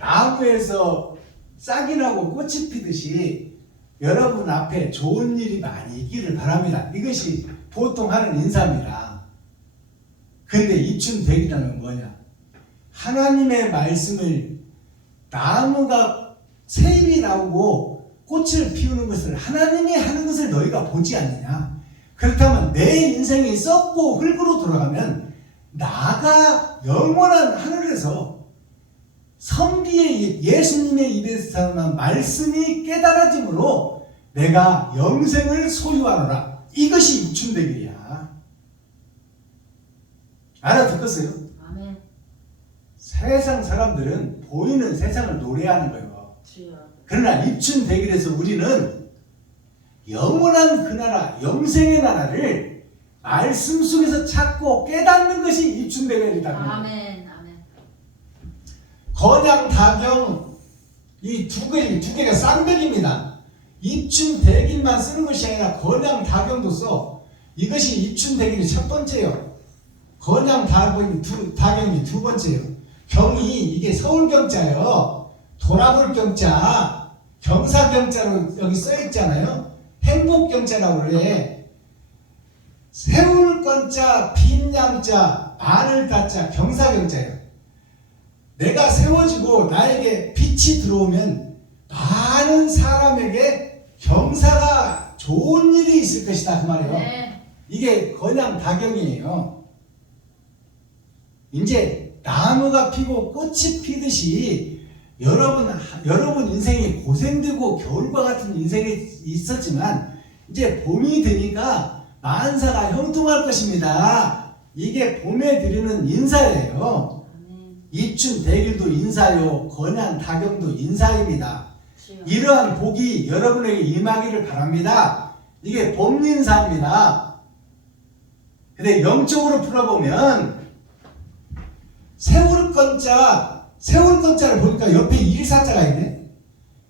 나무에서 싹이 나고 꽃이 피듯이 여러분 앞에 좋은 일이 많이 있기를 바랍니다. 이것이 보통 하는 인사입니다. 근데 입춘대기라는 뭐냐? 하나님의 말씀을 나무가 새잎이 나오고 꽃을 피우는 것을 하나님이 하는 것을 너희가 보지 않느냐? 그렇다면 내 인생이 썩고 흙으로 돌아가면 나가 영원한 하늘에서 선비의 예수님의 입에서 나온 말씀이 깨달아짐으로 내가 영생을 소유하노라. 이것이 입춘대길이야. 알아듣겠어요? 아멘. 세상 사람들은 보이는 세상을 노래하는 거예요. 주여. 그러나 입춘대길에서 우리는 영원한 그 나라, 영생의 나라를 말씀 속에서 찾고 깨닫는 것이 입춘대길이다. 아멘. 아멘. 건양, 다경 이 두 개가 쌍벽입니다. 입춘대길만 쓰는 것이 아니라 건양, 다경도 써. 이것이 입춘대길이 첫 번째요. 건양, 다경이 두 번째요. 경이 이게 서울경자예요. 돌아볼 경자, 경사경자로 여기 써 있잖아요. 행복경자라고 그래. 세울 건자, 빈양자, 마늘 다자, 경사경자예요. 내가 세워지고 나에게 빛이 들어오면 많은 사람에게 경사가 좋은 일이 있을 것이다 그 말이에요. 네. 이게 건양 다경이에요. 이제 나무가 피고 꽃이 피듯이 여러분 인생이 고생되고 겨울과 같은 인생이 있었지만 이제 봄이 되니까 만사가 형통할 것입니다. 이게 봄에 드리는 인사예요. 아멘. 입춘대길도 인사요, 건양 다경도 인사입니다. 주여. 이러한 복이 여러분에게 임하기를 바랍니다. 이게 봄 인사입니다. 근데 영적으로 풀어보면 세울 건자를 보니까 옆에 1사자가 있네.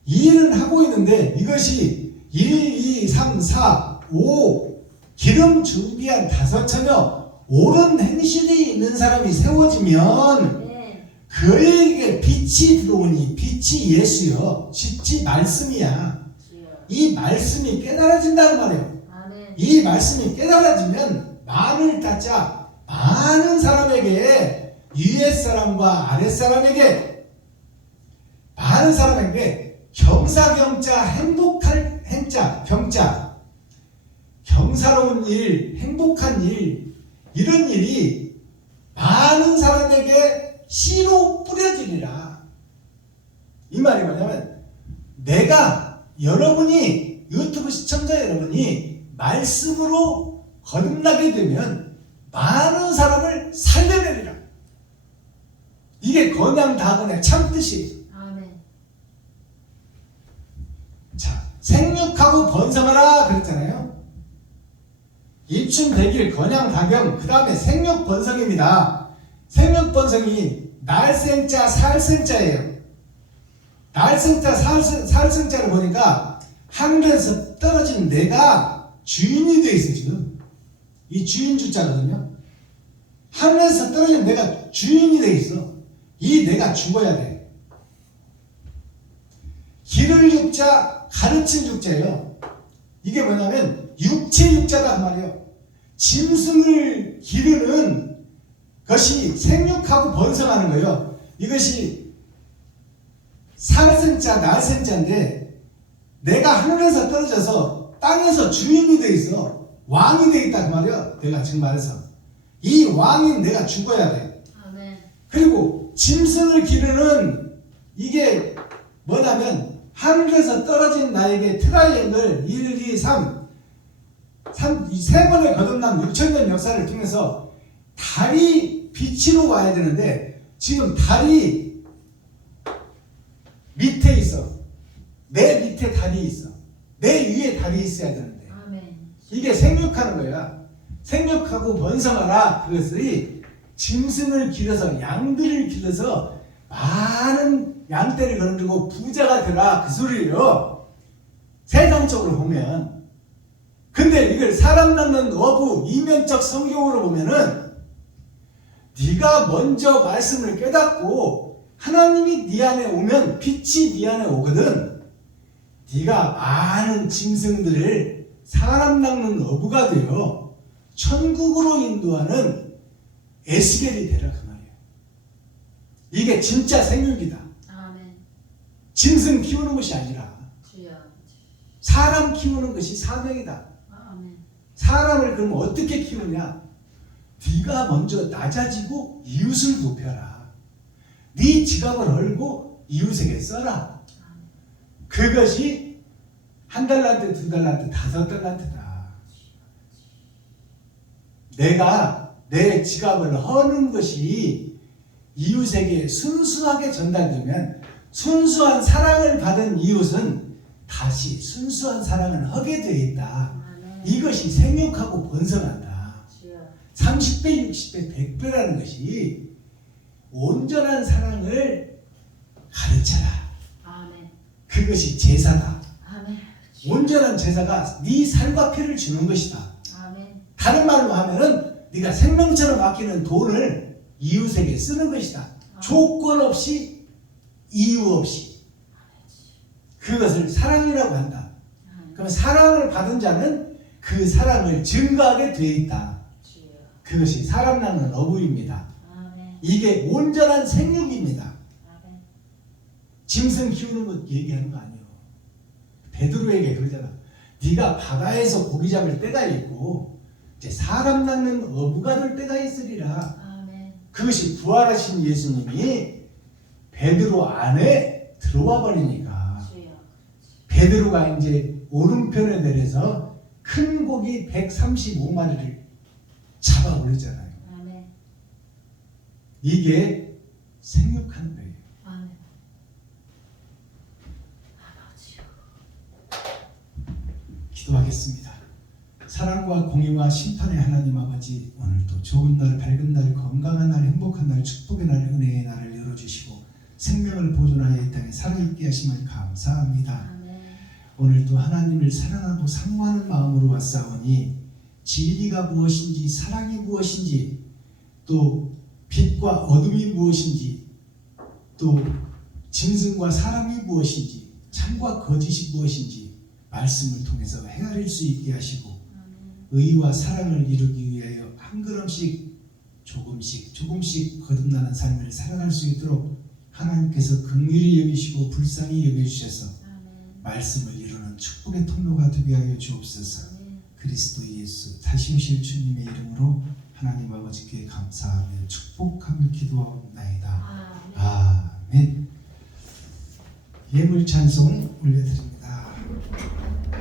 1은 하고 있는데 이것이 1, 2, 3, 4, 5 기름 준비한 5처녀 옳은 행실이 있는 사람이 세워지면 네. 그에게 빛이 들어오니 빛이 예수요. 빛이 말씀이야. 주여. 이 말씀이 깨달아진다는 말이에요. 아멘. 이 말씀이 깨달아지면 마늘 따자 많은 사람에게 위에 사람과 아래 사람에게 많은 사람에게 경사경자 행복할 행자 경자 경사로운 일 행복한 일 이런 일이 많은 사람에게 씨로 뿌려지리라. 이 말이 뭐냐면 내가 여러분이 유튜브 시청자 여러분이 말씀으로 거듭나게 되면 많은 사람을 살려내리라. 이게 건양다건의 참뜻이에요. 아멘. 자, 생육하고 번성하라 그랬잖아요. 입춘대길, 건양다경, 그 다음에 생육번성입니다. 생육번성이 날생자, 살생자예요. 날생자, 살생자를 보니까 하늘에서 떨어진 내가 주인이 되어 있어요. 지금 이 주인 주자거든요. 하늘에서 떨어진 내가 주인이 되어 있어. 이 내가 죽어야 돼. 기를 육자, 가르칠 육자예요. 이게 뭐냐면 육체육자다 그 말이에요. 짐승을 기르는 것이 생육하고 번성하는 거예요. 이것이 살생자, 날생자인데 내가 하늘에서 떨어져서 땅에서 주인이 돼 있어. 왕이 돼 있다 그 말이에요. 내가 지금 말해서 이 왕이 내가 죽어야 돼. 아멘. 그리고 짐승을 기르는 이게 뭐냐면 하늘에서 떨어진 나에게 트라이앵글 1, 2, 3 세 번의 거듭난 6천년 역사를 통해서 달이 빛으로 와야 되는데 지금 달이 밑에 있어. 내 밑에 달이 있어. 내 위에 달이 있어야 되는데 아멘. 이게 생육하는 거야. 생육하고 번성하라. 그것이 짐승을 길러서 양들을 길러서 많은 양떼를 거느리고 부자가 되라 그 소리예요. 세상적으로 보면. 근데 이걸 사람 낳는 어부 이면적 성경으로 보면은 네가 먼저 말씀을 깨닫고 하나님이 네 안에 오면 빛이 네 안에 오거든. 네가 많은 짐승들을 사람 낳는 어부가 되어 천국으로 인도하는 에스겔이 되라 그 말이에요. 이게 진짜 생육이다. 아멘. 짐승 키우는 것이 아니라 주여. 사람 키우는 것이 사명이다. 아멘. 사람을 그럼 어떻게 키우냐? 네가 먼저 낮아지고 이웃을 높여라. 네 지갑을 헐고 이웃에게 써라. 그것이 1달란트, 2달란트, 5달란트다. 내가 내 지갑을 허는 것이 이웃에게 순수하게 전달되면 순수한 사랑을 받은 이웃은 다시 순수한 사랑을 하게 되어 있다. 아멘. 이것이 생육하고 번성한다. 주여. 30배, 60배, 100배라는 것이 온전한 사랑을 가르쳐라. 아멘. 그것이 제사다. 아멘. 온전한 제사가 네 살과 피를 주는 것이다. 아멘. 다른 말로 하면은 네가 생명처럼 아끼는 돈을 이웃에게 쓰는 것이다. 조건 없이 이유 없이 그것을 사랑이라고 한다. 그럼 사랑을 받은 자는 그 사랑을 증거하게 되어 있다. 주여. 그것이 사람 낳는 어부입니다. 아멘. 이게 온전한 생육입니다. 아멘. 짐승 키우는 것 얘기하는 거 아니에요. 베드로에게 그러잖아. 네가 바다에서 고기 잡을 때가 있고 이제 사람 낳는 어부가 될 때가 있으리라. 아멘. 그것이 부활하신 예수님이 베드로 안에 들어와 버리니까 주여. 베드로가 이제 오른편에 내려서 큰 고기 135마리를 잡아 올리잖아요. 아멘. 이게 생육하는 거예요. 아멘. 아버지요. 기도하겠습니다. 사랑과 공의와 심판의 하나님 아버지, 오늘도 좋은 날, 밝은 날, 건강한 날, 행복한 날, 축복의 날, 은혜의 날을 열어주시고 생명을 보존하여 이 땅에 살아있게 하심을 감사합니다. 아멘. 오늘도 하나님을 사랑하고 상호하는 마음으로 왔사오니 진리가 무엇인지, 사랑이 무엇인지, 또 빛과 어둠이 무엇인지, 또 짐승과 사람이 무엇인지, 참과 거짓이 무엇인지 말씀을 통해서 헤아릴 수 있게 하시고 의와 사랑을 이루기 위하여 한 걸음씩 조금씩 거듭나는 삶을 살아갈 수 있도록 하나님께서 긍휼히 여기시고 불쌍히 여겨주셔서 말씀을 이루는 축복의 통로가 되게 하여 주옵소서. 그리스도 예수 다시 오실 주님의 이름으로 하나님 아버지께 감사하며 축복하며 기도하옵나이다. 아멘. 예물 찬송 올려드립니다.